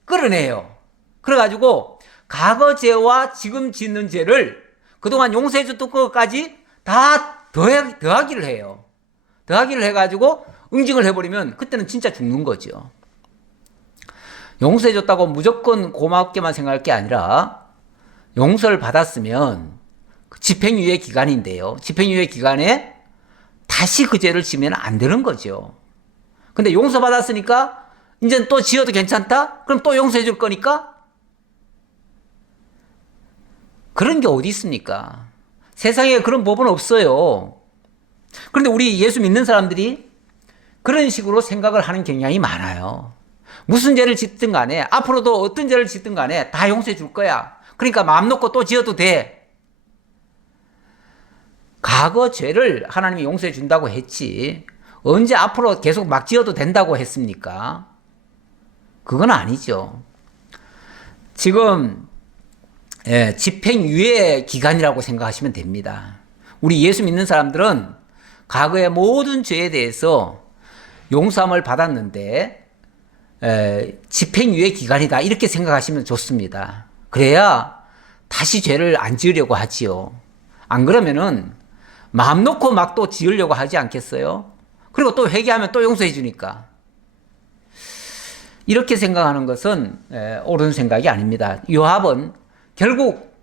끌어내요. 그래가지고 과거 죄와 지금 짓는 죄를 그동안 용서해줬던 것까지 다 더하기를 해요. 더하기를 해가지고 응징을 해버리면 그때는 진짜 죽는 거죠. 용서해줬다고 무조건 고맙게만 생각할 게 아니라 용서를 받았으면 집행유예 기간인데요. 집행유예 기간에 다시 그 죄를 지면 안 되는 거죠. 근데 용서받았으니까 이제 또 지어도 괜찮다? 그럼 또 용서해 줄 거니까? 그런 게 어디 있습니까? 세상에 그런 법은 없어요. 그런데 우리 예수 믿는 사람들이 그런 식으로 생각을 하는 경향이 많아요. 무슨 죄를 짓든 간에 앞으로도 어떤 죄를 짓든 간에 다 용서해 줄 거야. 그러니까 마음 놓고 또 지어도 돼. 과거 죄를 하나님이 용서해 준다고 했지 언제 앞으로 계속 막 지어도 된다고 했습니까? 그건 아니죠. 지금 집행유예 기간이라고 생각하시면 됩니다. 우리 예수 믿는 사람들은 과거의 모든 죄에 대해서 용서함을 받았는데 집행유예 기간이다 이렇게 생각하시면 좋습니다. 그래야 다시 죄를 안 지으려고 하지요. 안 그러면은 마음 놓고 막 또 지으려고 하지 않겠어요? 그리고 또 회개하면 또 용서해 주니까. 이렇게 생각하는 것은 옳은 생각이 아닙니다. 요압은 결국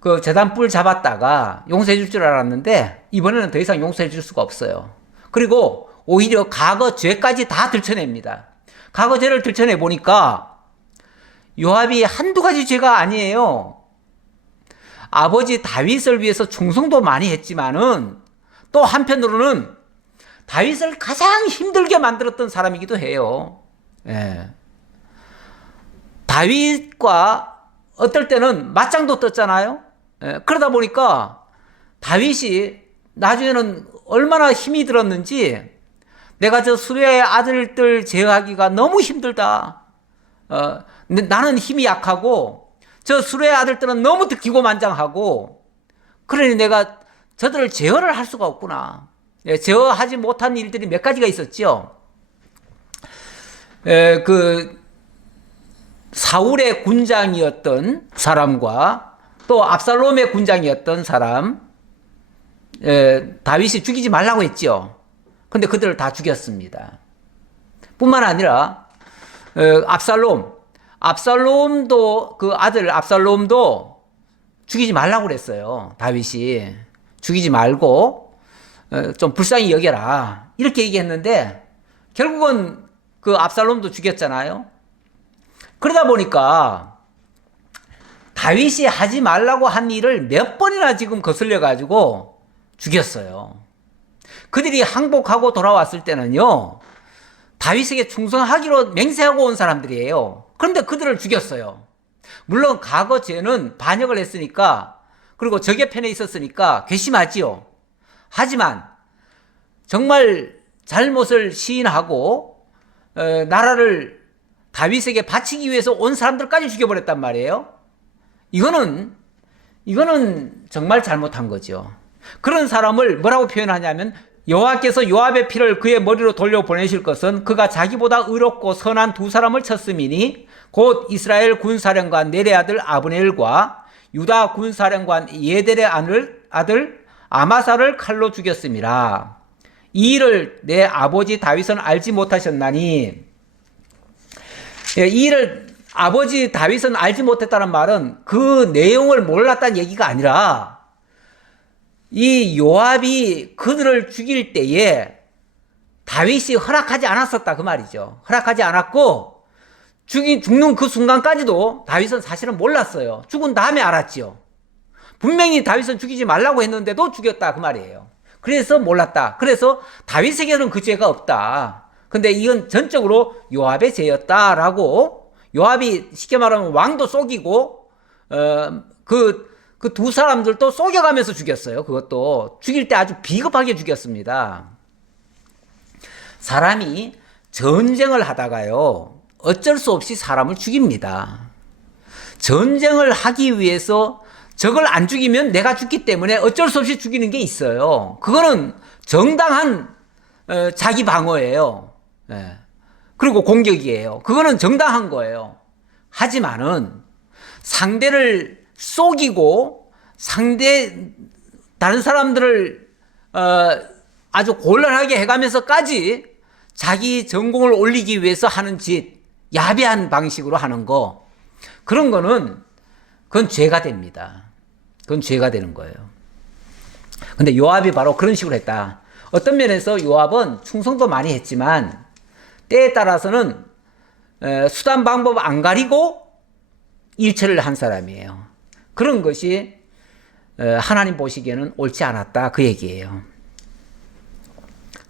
그 제단 뿔 잡았다가 용서해 줄 줄 알았는데 이번에는 더 이상 용서해 줄 수가 없어요. 그리고 오히려 과거 죄까지 다 들춰냅니다. 과거 죄를 들춰내 보니까 요압이 한두 가지 죄가 아니에요. 아버지 다윗을 위해서 충성도 많이 했지만은 또 한편으로는 다윗을 가장 힘들게 만들었던 사람이기도 해요. 다윗과 어떨 때는 맞짱도 떴잖아요. 그러다 보니까 다윗이 나중에는 얼마나 힘이 들었는지 내가 저 수레의 아들들 제어하기가 너무 힘들다. 나는 힘이 약하고 저 수레의 아들들은 너무 기고만장하고 그러니 내가 저들을 제어를 할 수가 없구나. 제어하지 못한 일들이 몇 가지가 있었죠. 그 사울의 군장이었던 사람과 또 압살롬의 군장이었던 사람 다윗이 죽이지 말라고 했죠. 근데 그들을 다 죽였습니다. 뿐만 아니라 압살롬도 그 아들 압살롬도 죽이지 말라고 그랬어요. 다윗이 죽이지 말고 좀 불쌍히 여겨라 이렇게 얘기했는데 결국은 그 압살롬도 죽였잖아요. 그러다 보니까 다윗이 하지 말라고 한 일을 몇 번이나 지금 거슬려 가지고 죽였어요. 그들이 항복하고 돌아왔을 때는요 다윗에게 충성하기로 맹세하고 온 사람들이에요. 그런데 그들을 죽였어요. 물론 과거 죄는 반역을 했으니까 그리고 적의 편에 있었으니까 괘씸하지요. 하지만 정말 잘못을 시인하고 나라를 다윗에게 바치기 위해서 온 사람들까지 죽여버렸단 말이에요. 이거는 정말 잘못한 거죠. 그런 사람을 뭐라고 표현하냐면 여호와께서 요압의 피를 그의 머리로 돌려보내실 것은 그가 자기보다 의롭고 선한 두 사람을 쳤음이니 곧 이스라엘 군사령관 넬의 아들 아브넬과 유다 군사령관 예델의 아들 아마사를 칼로 죽였음이라. 이 일을 내 아버지 다윗은 알지 못하셨나니. 이 일을 아버지 다윗은 알지 못했다는 말은 그 내용을 몰랐다는 얘기가 아니라 이 요압이 그들을 죽일 때에 다윗이 허락하지 않았었다 그 말이죠. 허락하지 않았고 죽는 그 순간까지도 다윗은 사실은 몰랐어요. 죽은 다음에 알았죠. 분명히 다윗은 죽이지 말라고 했는데도 죽였다 그 말이에요. 그래서 몰랐다. 그래서 다윗에게는 그 죄가 없다. 근데 이건 전적으로 요압의 죄였다라고, 요압이 쉽게 말하면 왕도 속이고 그 두 사람들도 속여가면서 죽였어요. 그것도 죽일 때 아주 비겁하게 죽였습니다. 사람이 전쟁을 하다가요, 어쩔 수 없이 사람을 죽입니다. 전쟁을 하기 위해서 적을 안 죽이면 내가 죽기 때문에 어쩔 수 없이 죽이는 게 있어요. 그거는 정당한 자기 방어예요. 그리고 공격이에요. 그거는 정당한 거예요. 하지만은 상대를 속이고 다른 사람들을 아주 곤란하게 해가면서까지 자기 전공을 올리기 위해서 하는 짓, 야비한 방식으로 하는 거, 그런 거는 그건 죄가 됩니다. 그건 죄가 되는 거예요. 근데 요압이 바로 그런 식으로 했다. 어떤 면에서 요압은 충성도 많이 했지만 때에 따라서는 수단 방법 안 가리고 일처를 한 사람이에요. 그런 것이 하나님 보시기에는 옳지 않았다 그 얘기예요.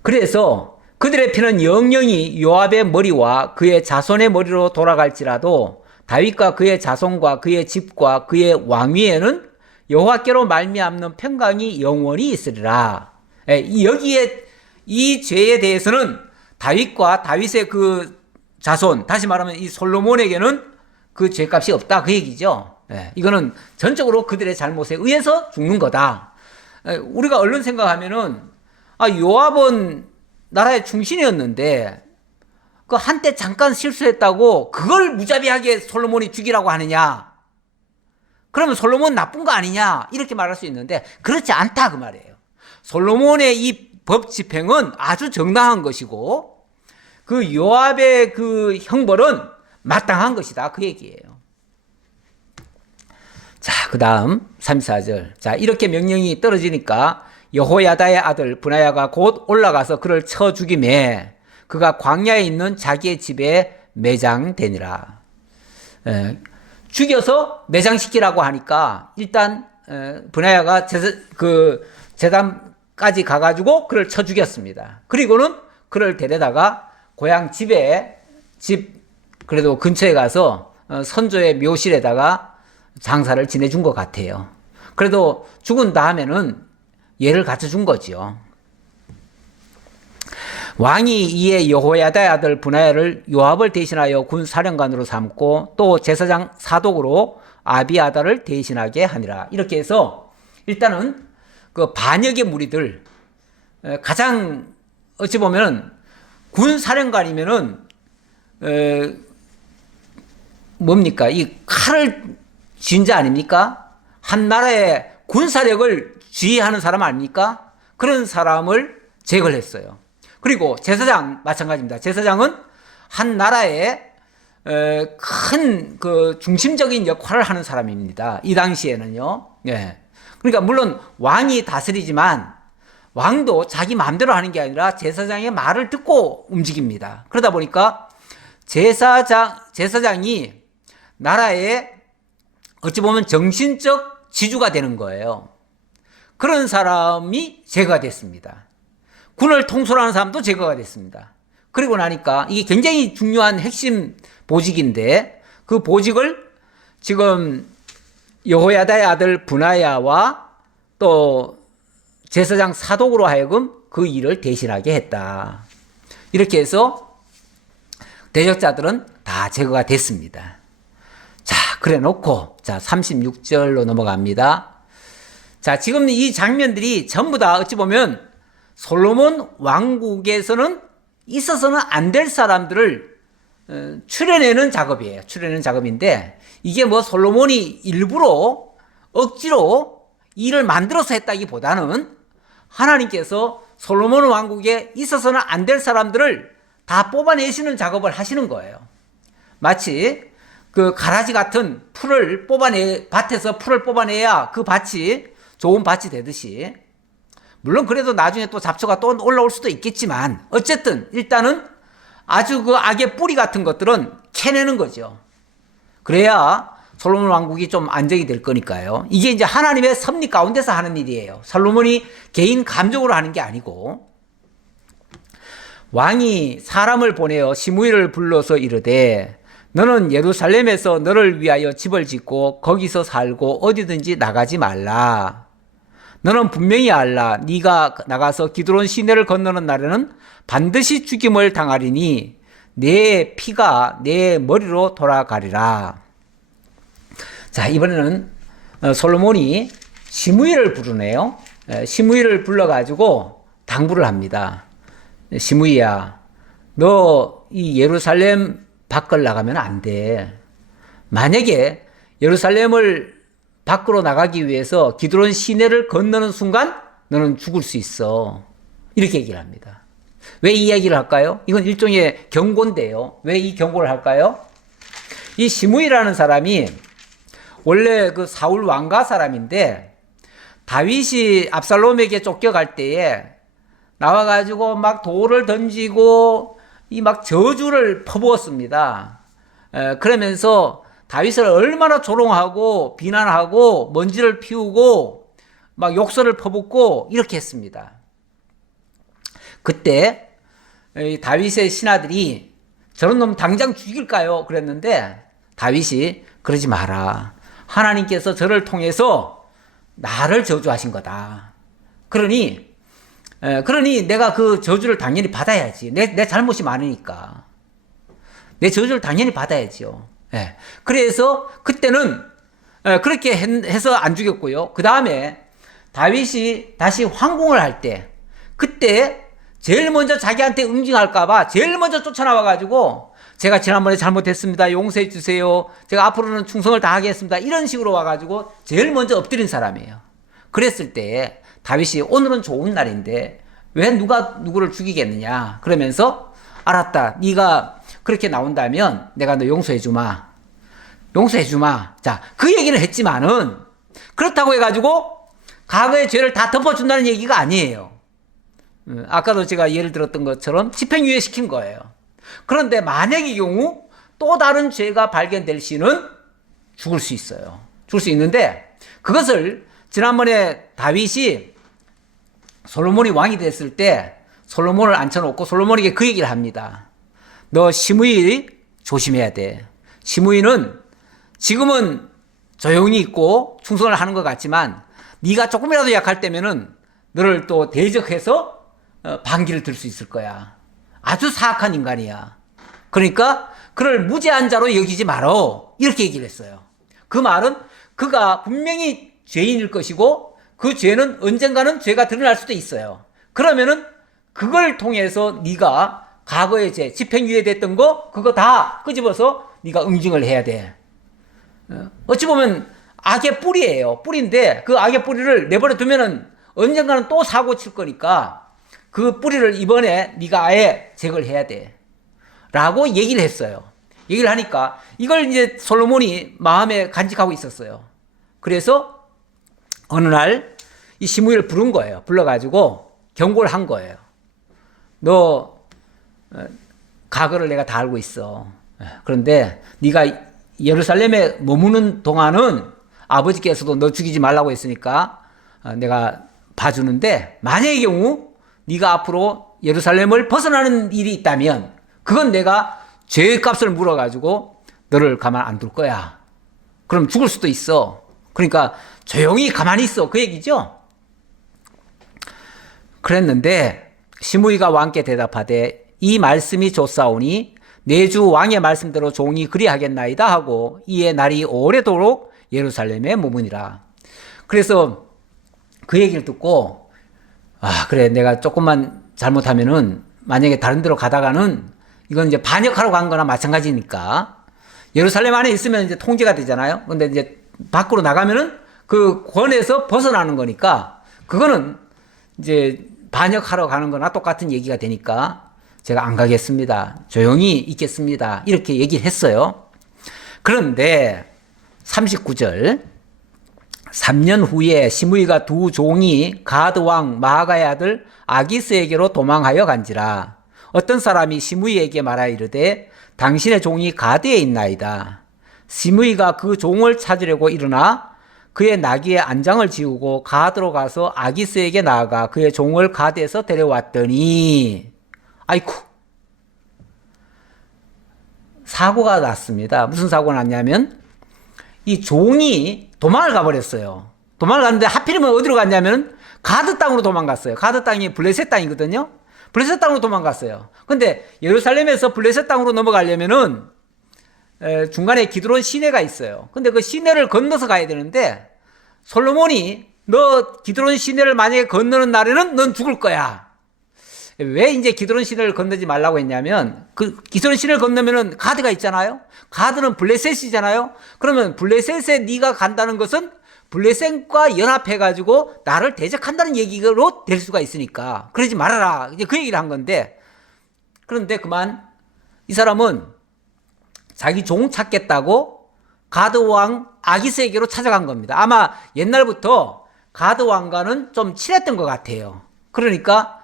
그래서 그들의 피는 영영이 요압의 머리와 그의 자손의 머리로 돌아갈지라도 다윗과 그의 자손과 그의 집과 그의 왕위에는 여호와께로 말미암는 평강이 영원히 있으리라. 여기에 이 죄에 대해서는 다윗과 다윗의 그 자손, 다시 말하면 이 솔로몬에게는 그 죄값이 없다 그 얘기죠. 이거는 전적으로 그들의 잘못에 의해서 죽는 거다. 우리가 얼른 생각하면은 요압은 나라의 충신이었는데 그 한때 잠깐 실수했다고 그걸 무자비하게 솔로몬이 죽이라고 하느냐? 그러면 솔로몬 나쁜 거 아니냐? 이렇게 말할 수 있는데 그렇지 않다 그 말이에요. 솔로몬의 이 법 집행은 아주 정당한 것이고 그 요압의 그 형벌은 마땅한 것이다 그 얘기예요. 자, 그 다음 34절. 자, 이렇게 명령이 떨어지니까 여호야다의 아들 브나야가 곧 올라가서 그를 쳐 죽이매 그가 광야에 있는 자기의 집에 매장되니라. 죽여서 매장시키라고 하니까 일단 브나야가 제단까지 가가지고 그를 쳐 죽였습니다. 그리고는 그를 데려다가 고향 집 그래도 근처에 가서 선조의 묘실에다가 장사를 지내준 것 같아요. 그래도 죽은 다음에는 예를 갖춰준 거죠. 왕이 이에 여호야다의 아들 브나야를 요압을 대신하여 군 사령관으로 삼고 또 제사장 사독으로 아비아다를 대신하게 하니라. 이렇게 해서 일단은 그 반역의 무리들, 가장 어찌 보면 군 사령관이면은 뭡니까? 이 칼을 쥔 자 아닙니까? 한 나라의 군사력을 지휘하는 사람 아닙니까? 그런 사람을 제거를 했어요. 그리고 제사장 마찬가지입니다. 제사장은 한 나라의 큰 그 중심적인 역할을 하는 사람입니다. 이 당시에는요. 그러니까 물론 왕이 다스리지만 왕도 자기 마음대로 하는 게 아니라 제사장의 말을 듣고 움직입니다. 그러다 보니까 제사장이 나라의 어찌 보면 정신적 지주가 되는 거예요. 그런 사람이 제거가 됐습니다. 군을 통솔하는 사람도 제거가 됐습니다. 그리고 나니까 이게 굉장히 중요한 핵심 보직인데 그 보직을 지금 여호야다의 아들 브나야와 또 제사장 사독으로 하여금 그 일을 대신하게 했다. 이렇게 해서 대적자들은 다 제거가 됐습니다. 자, 그래 놓고, 자, 36절로 넘어갑니다. 자, 지금 이 장면들이 전부 다 어찌 보면 솔로몬 왕국에서는 있어서는 안 될 사람들을 추려내는 작업이에요. 추려내는 작업인데, 이게 뭐 솔로몬이 일부러 억지로 일을 만들어서 했다기보다는 하나님께서 솔로몬 왕국에 있어서는 안 될 사람들을 다 뽑아내시는 작업을 하시는 거예요. 마치 그 가라지 같은 풀을 밭에서 풀을 뽑아내야 그 밭이 좋은 밭이 되듯이, 물론 그래도 나중에 또 잡초가 또 올라올 수도 있겠지만, 어쨌든 일단은 아주 그 악의 뿌리 같은 것들은 캐내는 거죠. 그래야 솔로몬 왕국이 좀 안정이 될 거니까요. 이게 이제 하나님의 섭리 가운데서 하는 일이에요. 솔로몬이 개인 감정으로 하는 게 아니고, 왕이 사람을 보내어 시므이를 불러서 이르되 너는 예루살렘에서 너를 위하여 집을 짓고 거기서 살고 어디든지 나가지 말라. 너는 분명히 알라. 네가 나가서 기드론 시내를 건너는 날에는 반드시 죽임을 당하리니 내 피가 내 머리로 돌아가리라. 자, 이번에는 솔로몬이 시므이를 부르네요. 시므이를 불러가지고 당부를 합니다. 시므이야, 너 이 예루살렘 밖을 나가면 안 돼. 만약에 예루살렘을 밖으로 나가기 위해서 기드론 시내를 건너는 순간 너는 죽을 수 있어. 이렇게 얘기를 합니다. 왜 이 이야기를 할까요? 이건 일종의 경고인데요. 왜 이 경고를 할까요? 이 시므이라는 사람이 원래 그 사울 왕가 사람인데, 다윗이 압살롬에게 쫓겨갈 때에 나와가지고 막 돌을 던지고 이 막 저주를 퍼부었습니다. 그러면서 다윗을 얼마나 조롱하고 비난하고 먼지를 피우고 막 욕설을 퍼붓고 이렇게 했습니다. 그때 다윗의 신하들이 저런 놈 당장 죽일까요? 그랬는데 다윗이 그러지 마라. 하나님께서 저를 통해서 나를 저주하신 거다. 그러니 내가 그 저주를 당연히 받아야지. 내 잘못이 많으니까. 내 저주를 당연히 받아야지요. 그래서 그때는 그렇게 해서 안 죽였고요. 그 다음에 다윗이 다시 황궁을 할 때, 그때 제일 먼저 자기한테 응징할까봐 제일 먼저 쫓아나와가지고 제가 지난번에 잘못했습니다. 용서해 주세요. 제가 앞으로는 충성을 다하겠습니다. 이런 식으로 와가지고 제일 먼저 엎드린 사람이에요. 그랬을 때 다윗이 오늘은 좋은 날인데 왜 누가 누구를 죽이겠느냐 그러면서, 알았다, 네가 그렇게 나온다면 내가 너 용서해 주마. 자, 그 얘기는 했지만은 그렇다고 해가지고 과거의 죄를 다 덮어준다는 얘기가 아니에요. 아까도 제가 예를 들었던 것처럼 집행유예 시킨 거예요. 그런데 만약의 경우 또 다른 죄가 발견될 시는 죽을 수 있어요. 죽을 수 있는데, 그것을 지난번에 다윗이 솔로몬이 왕이 됐을 때 솔로몬을 앉혀놓고 솔로몬에게 그 얘기를 합니다. 너 시므이 조심해야 돼. 시므이는 지금은 조용히 있고 충성을 하는 것 같지만 네가 조금이라도 약할 때면은 너를 또 대적해서 반기를 들 수 있을 거야. 아주 사악한 인간이야. 그러니까 그를 무죄한 자로 여기지 말어. 이렇게 얘기를 했어요. 그 말은 그가 분명히 죄인일 것이고 그 죄는 언젠가는 죄가 드러날 수도 있어요. 그러면은 그걸 통해서 네가 과거의 죄, 집행유예 됐던 거 그거 다 끄집어서 네가 응징을 해야 돼. 어찌 보면 악의 뿌리예요. 뿌리인데 그 악의 뿌리를 내버려 두면은 언젠가는 또 사고 칠 거니까 그 뿌리를 이번에 네가 아예 제거를 해야 돼. 라고 얘기를 했어요. 얘기를 하니까 이걸 이제 솔로몬이 마음에 간직하고 있었어요. 그래서 어느 날 이 시므이를 부른 거예요. 불러가지고 경고를 한 거예요. 너 과거를 내가 다 알고 있어. 그런데 네가 예루살렘에 머무는 동안은 아버지께서도 너 죽이지 말라고 했으니까 내가 봐주는데, 만약의 경우 네가 앞으로 예루살렘을 벗어나는 일이 있다면 그건 내가 죄값을 물어가지고 너를 가만 안 둘 거야. 그럼 죽을 수도 있어. 그러니까 조용히 가만히 있어. 그 얘기죠. 그랬는데 시므이가 왕께 대답하되 이 말씀이 좋사오니 내주 왕의 말씀대로 종이 그리하겠나이다 하고 이에 날이 오래도록 예루살렘에 머무니라. 그래서 그 얘기를 듣고 그래 내가 조금만 잘못하면은 만약에 다른 데로 가다가는 이건 이제 반역하러 간 거나 마찬가지니까 예루살렘 안에 있으면 이제 통제가 되잖아요. 근데 이제 밖으로 나가면은 그 권에서 벗어나는 거니까 그거는 이제 반역하러 가는 거나 똑같은 얘기가 되니까 제가 안 가겠습니다. 조용히 있겠습니다. 이렇게 얘기를 했어요. 그런데 39절 3년 후에 시므이가 두 종이 가드 왕 마아가의 아들 아기스에게로 도망하여 간지라. 어떤 사람이 시므이에게 말하 이르되 당신의 종이 가드에 있나이다. 시므이가 그 종을 찾으려고 일어나 그의 나귀의 안장을 지우고 가드로 가서 아기스에게 나아가 그의 종을 가드에서 데려왔더니 아이쿠 사고가 났습니다. 무슨 사고가 났냐면 이 종이 도망을 가버렸어요. 도망을 갔는데 하필이면 어디로 갔냐면 가드 땅으로 도망갔어요. 가드 땅이 블레셋 땅이거든요. 블레셋 땅으로 도망갔어요. 근데 예루살렘에서 블레셋 땅으로 넘어가려면은 중간에 기드론 시내가 있어요. 근데 그 시내를 건너서 가야 되는데 솔로몬이 너 기드론 시내를 만약에 건너는 날에는 넌 죽을 거야. 왜 이제 기드론 시내를 건너지 말라고 했냐면 그 기드론 시내를 건너면은 가드가 있잖아요. 가드는 블레셋이잖아요. 그러면 블레셋에 네가 간다는 것은 블레셋과 연합해가지고 나를 대적한다는 얘기로 될 수가 있으니까 그러지 말아라. 이제 그 얘기를 한 건데 그런데 그만 이 사람은 자기 종 찾겠다고 가드 왕 아기스에게로 찾아간 겁니다. 아마 옛날부터 가드 왕과는 좀 친했던 것 같아요. 그러니까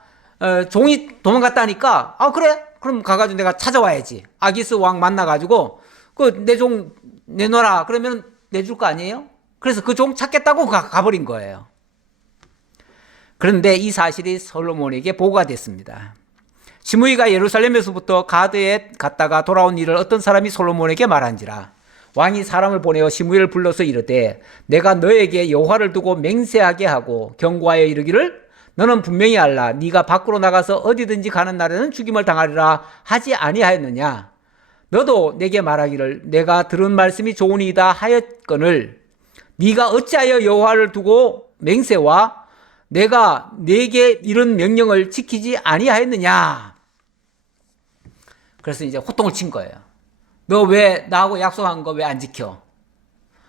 종이 도망갔다니까 그래 그럼 가가지고 내가 찾아와야지. 아기스 왕 만나가지고 그 내 종 내놔라 그러면 내줄 거 아니에요? 그래서 그 종 찾겠다고 가버린 거예요. 그런데 이 사실이 솔로몬에게 보고가 됐습니다. 시므이가 예루살렘에서부터 가드에 갔다가 돌아온 일을 어떤 사람이 솔로몬에게 말한지라. 왕이 사람을 보내어 시므이를 불러서 이르되 내가 너에게 여호와를 두고 맹세하게 하고 경고하여 이르기를 너는 분명히 알라. 네가 밖으로 나가서 어디든지 가는 날에는 죽임을 당하리라 하지 아니하였느냐. 너도 내게 말하기를 내가 들은 말씀이 좋으니이다 하였거늘 네가 어찌하여 여호와를 두고 맹세와 내가 네게 이런 명령을 지키지 아니하였느냐. 그래서 이제 호통을 친 거예요. 너 왜 나하고 약속한 거 왜 안 지켜?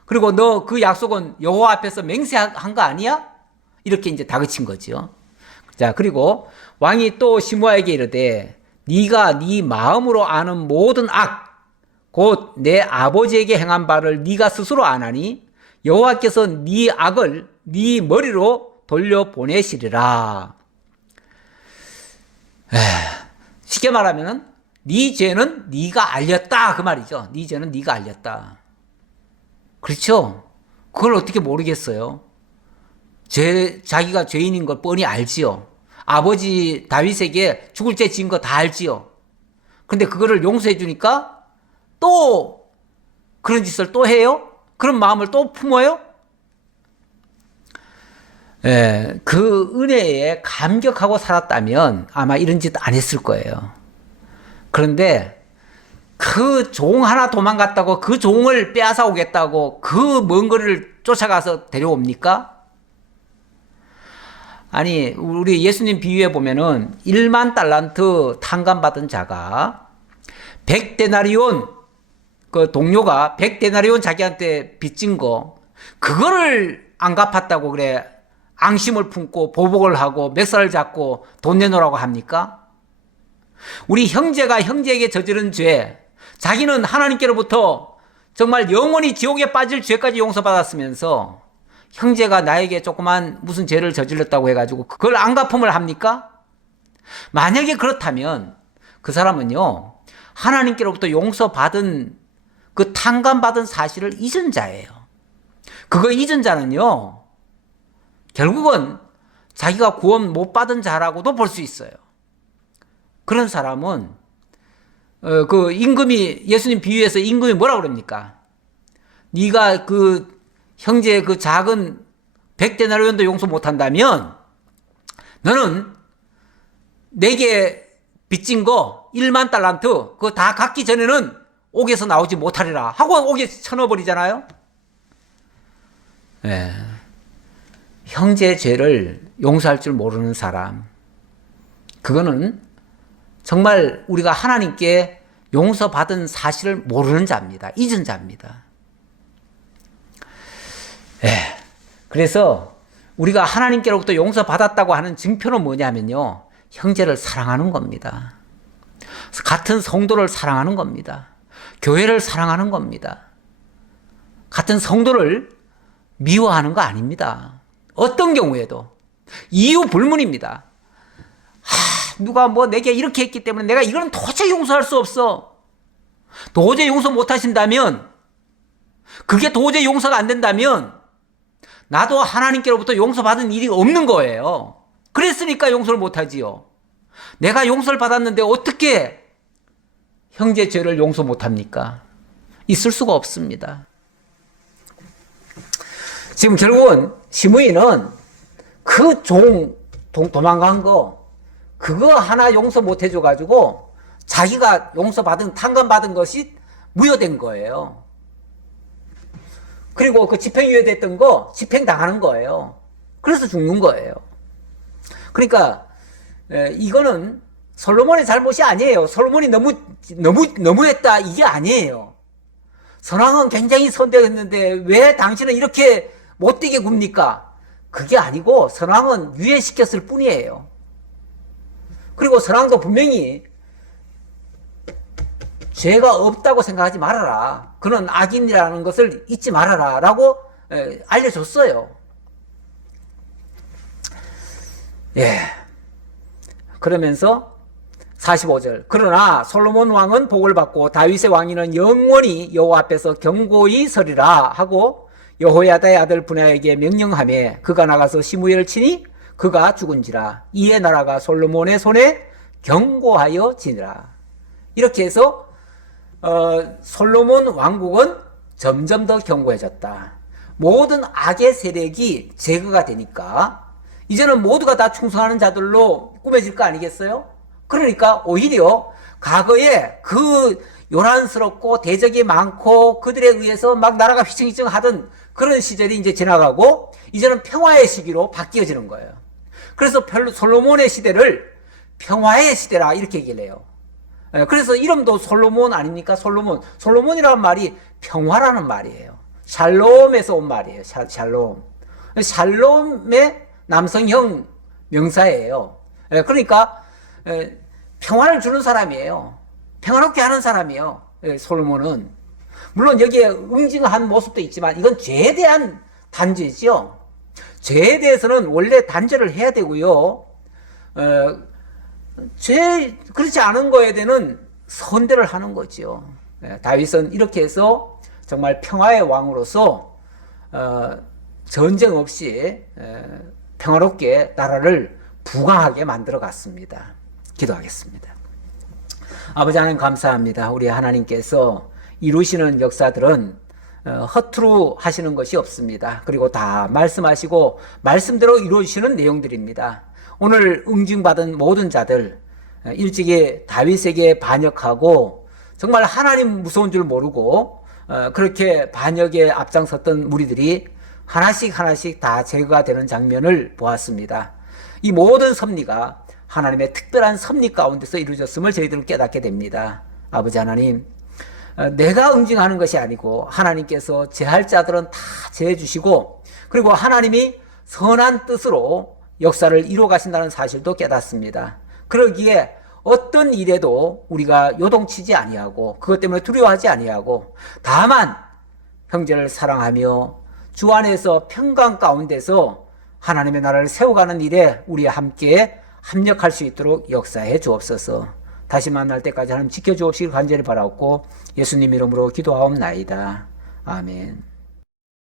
그리고 너 그 약속은 여호와 앞에서 맹세한 거 아니야? 이렇게 이제 다그친 거죠. 자, 그리고 왕이 또 시므아에게 이르되 네가 네 마음으로 아는 모든 악 곧 내 아버지에게 행한 바를 네가 스스로 아나니 여호와께서 네 악을 네 머리로 돌려보내시리라. 쉽게 말하면 네 죄는 네가 알렸다 그 말이죠. 네 죄는 네가 알렸다. 그렇죠? 그걸 어떻게 모르겠어요? 자기가 죄인인 걸 뻔히 알지요. 아버지 다윗에게 죽을 죄 지은 거 다 알지요. 근데 그거를 용서해 주니까 또 그런 짓을 또 해요? 그런 마음을 또 품어요? 그 은혜에 감격하고 살았다면 아마 이런 짓 안 했을 거예요. 그런데 그 종 하나 도망갔다고 그 종을 빼앗아 오겠다고 그 먼 거리를 쫓아가서 데려옵니까? 아니 우리 예수님 비유에 보면은 1만 달란트 탕감받은 자가 100데나리온 그 동료가 100데나리온 자기한테 빚진 거 그거를 안 갚았다고 그래 앙심을 품고 보복을 하고 멱살을 잡고 돈 내놓으라고 합니까? 우리 형제가 형제에게 저지른 죄 자기는 하나님께로부터 정말 영원히 지옥에 빠질 죄까지 용서받았으면서 형제가 나에게 조그만 무슨 죄를 저질렀다고 해가지고 그걸 안 갚음을 합니까? 만약에 그렇다면 그 사람은요 하나님께로부터 용서받은 그 탕감받은 사실을 잊은 자예요. 그거 잊은 자는요 결국은 자기가 구원 못 받은 자라고도 볼 수 있어요. 그런 사람은 그 임금이 예수님 비유에서 임금이 뭐라고 그럽니까? 네가 그 형제의 그 작은 100데나리온도 용서 못 한다면 너는 내게 빚진 거 1만 달란트 그거 다 갚기 전에는 옥에서 나오지 못하리라 하고 옥에 쳐넣어버리잖아요. 예. 형제 죄를 용서할 줄 모르는 사람, 그거는 정말 우리가 하나님께 용서받은 사실을 모르는 자입니다. 잊은 자입니다. 예. 그래서 우리가 하나님께로부터 용서받았다고 하는 증표는 뭐냐면요, 형제를 사랑하는 겁니다. 같은 성도를 사랑하는 겁니다. 교회를 사랑하는 겁니다. 같은 성도를 미워하는 거 아닙니다. 어떤 경우에도 이유 불문입니다. 누가 뭐 내게 이렇게 했기 때문에 내가 이거는 도저히 용서할 수 없어. 도저히 용서 못 하신다면, 그게 도저히 용서가 안 된다면 나도 하나님께로부터 용서받은 일이 없는 거예요. 그랬으니까 용서를 못 하지요. 내가 용서를 받았는데 어떻게 형제 죄를 용서 못 합니까? 있을 수가 없습니다. 지금 결국은 시므이는 그 도망간 거, 그거 하나 용서 못 해줘가지고 자기가 용서받은, 탕감받은 것이 무효된 거예요. 그리고 그 집행유예 됐던 거 집행당하는 거예요. 그래서 죽는 거예요. 그러니까 이거는 솔로몬의 잘못이 아니에요. 솔로몬이 너무했다 이게 아니에요. 선왕은 굉장히 선대했는데 왜 당신은 이렇게 못되게 굽니까? 그게 아니고 선왕은 유예시켰을 뿐이에요. 그리고 선왕도 분명히 죄가 없다고 생각하지 말아라, 그는 악인이라는 것을 잊지 말아라 라고 알려줬어요. 예. 그러면서 45절, 그러나 솔로몬 왕은 복을 받고 다윗의 왕위는 영원히 여호와 앞에서 경고히 서리라 하고 여호야다의 아들 분야에게 명령하며 그가 나가서 시므이를 치니 그가 죽은지라. 이에 나라가 솔로몬의 손에 경고하여 지니라. 이렇게 해서 솔로몬 왕국은 점점 더 견고해졌다. 모든 악의 세력이 제거가 되니까 이제는 모두가 다 충성하는 자들로 꾸며질 거 아니겠어요? 그러니까 오히려 과거에 그 요란스럽고 대적이 많고 그들에 의해서 막 나라가 휘청휘청 하던 그런 시절이 이제 지나가고 이제는 평화의 시기로 바뀌어지는 거예요. 그래서 솔로몬의 시대를 평화의 시대라 이렇게 얘기를 해요. 그래서 이름도 솔로몬 아닙니까? 솔로몬이라는 말이 평화라는 말이에요. 샬롬에서 온 말이에요. 샬롬. 샬롬의 남성형 명사예요. 그러니까 평화를 주는 사람이에요. 평화롭게 하는 사람이에요. 솔로몬은. 물론 여기에 응징한 모습도 있지만 이건 죄에 대한 단죄죠. 죄에 대해서는 원래 단죄를 해야 되고요. 그렇지 않은 거에 대해서는 선대를 하는 거죠. 다윗은 이렇게 해서 정말 평화의 왕으로서 전쟁 없이 평화롭게 나라를 부강하게 만들어 갔습니다. 기도하겠습니다. 아버지 하나님 감사합니다. 우리 하나님께서 이루시는 역사들은 허투루 하시는 것이 없습니다. 그리고 다 말씀하시고 말씀대로 이루어지시는 내용들입니다. 오늘 응징받은 모든 자들, 일찍이 다윗에게 반역하고 정말 하나님 무서운 줄 모르고 그렇게 반역에 앞장섰던 무리들이 하나씩 다 제거가 되는 장면을 보았습니다. 이 모든 섭리가 하나님의 특별한 섭리 가운데서 이루어졌음을 저희들은 깨닫게 됩니다. 아버지 하나님, 내가 응징하는 것이 아니고 하나님께서 제할 자들은 다 제해 주시고 그리고 하나님이 선한 뜻으로 역사를 이루어 가신다는 사실도 깨닫습니다. 그러기에 어떤 일에도 우리가 요동치지 아니하고 그것 때문에 두려워하지 아니하고 다만 형제를 사랑하며 주 안에서 평강 가운데서 하나님의 나라를 세워가는 일에 우리 함께 합력할 수 있도록 역사해 주옵소서. 다시 만날 때까지 하나님 지켜주옵시길 간절히 바라옵고 예수님 이름으로 기도하옵나이다. 아멘.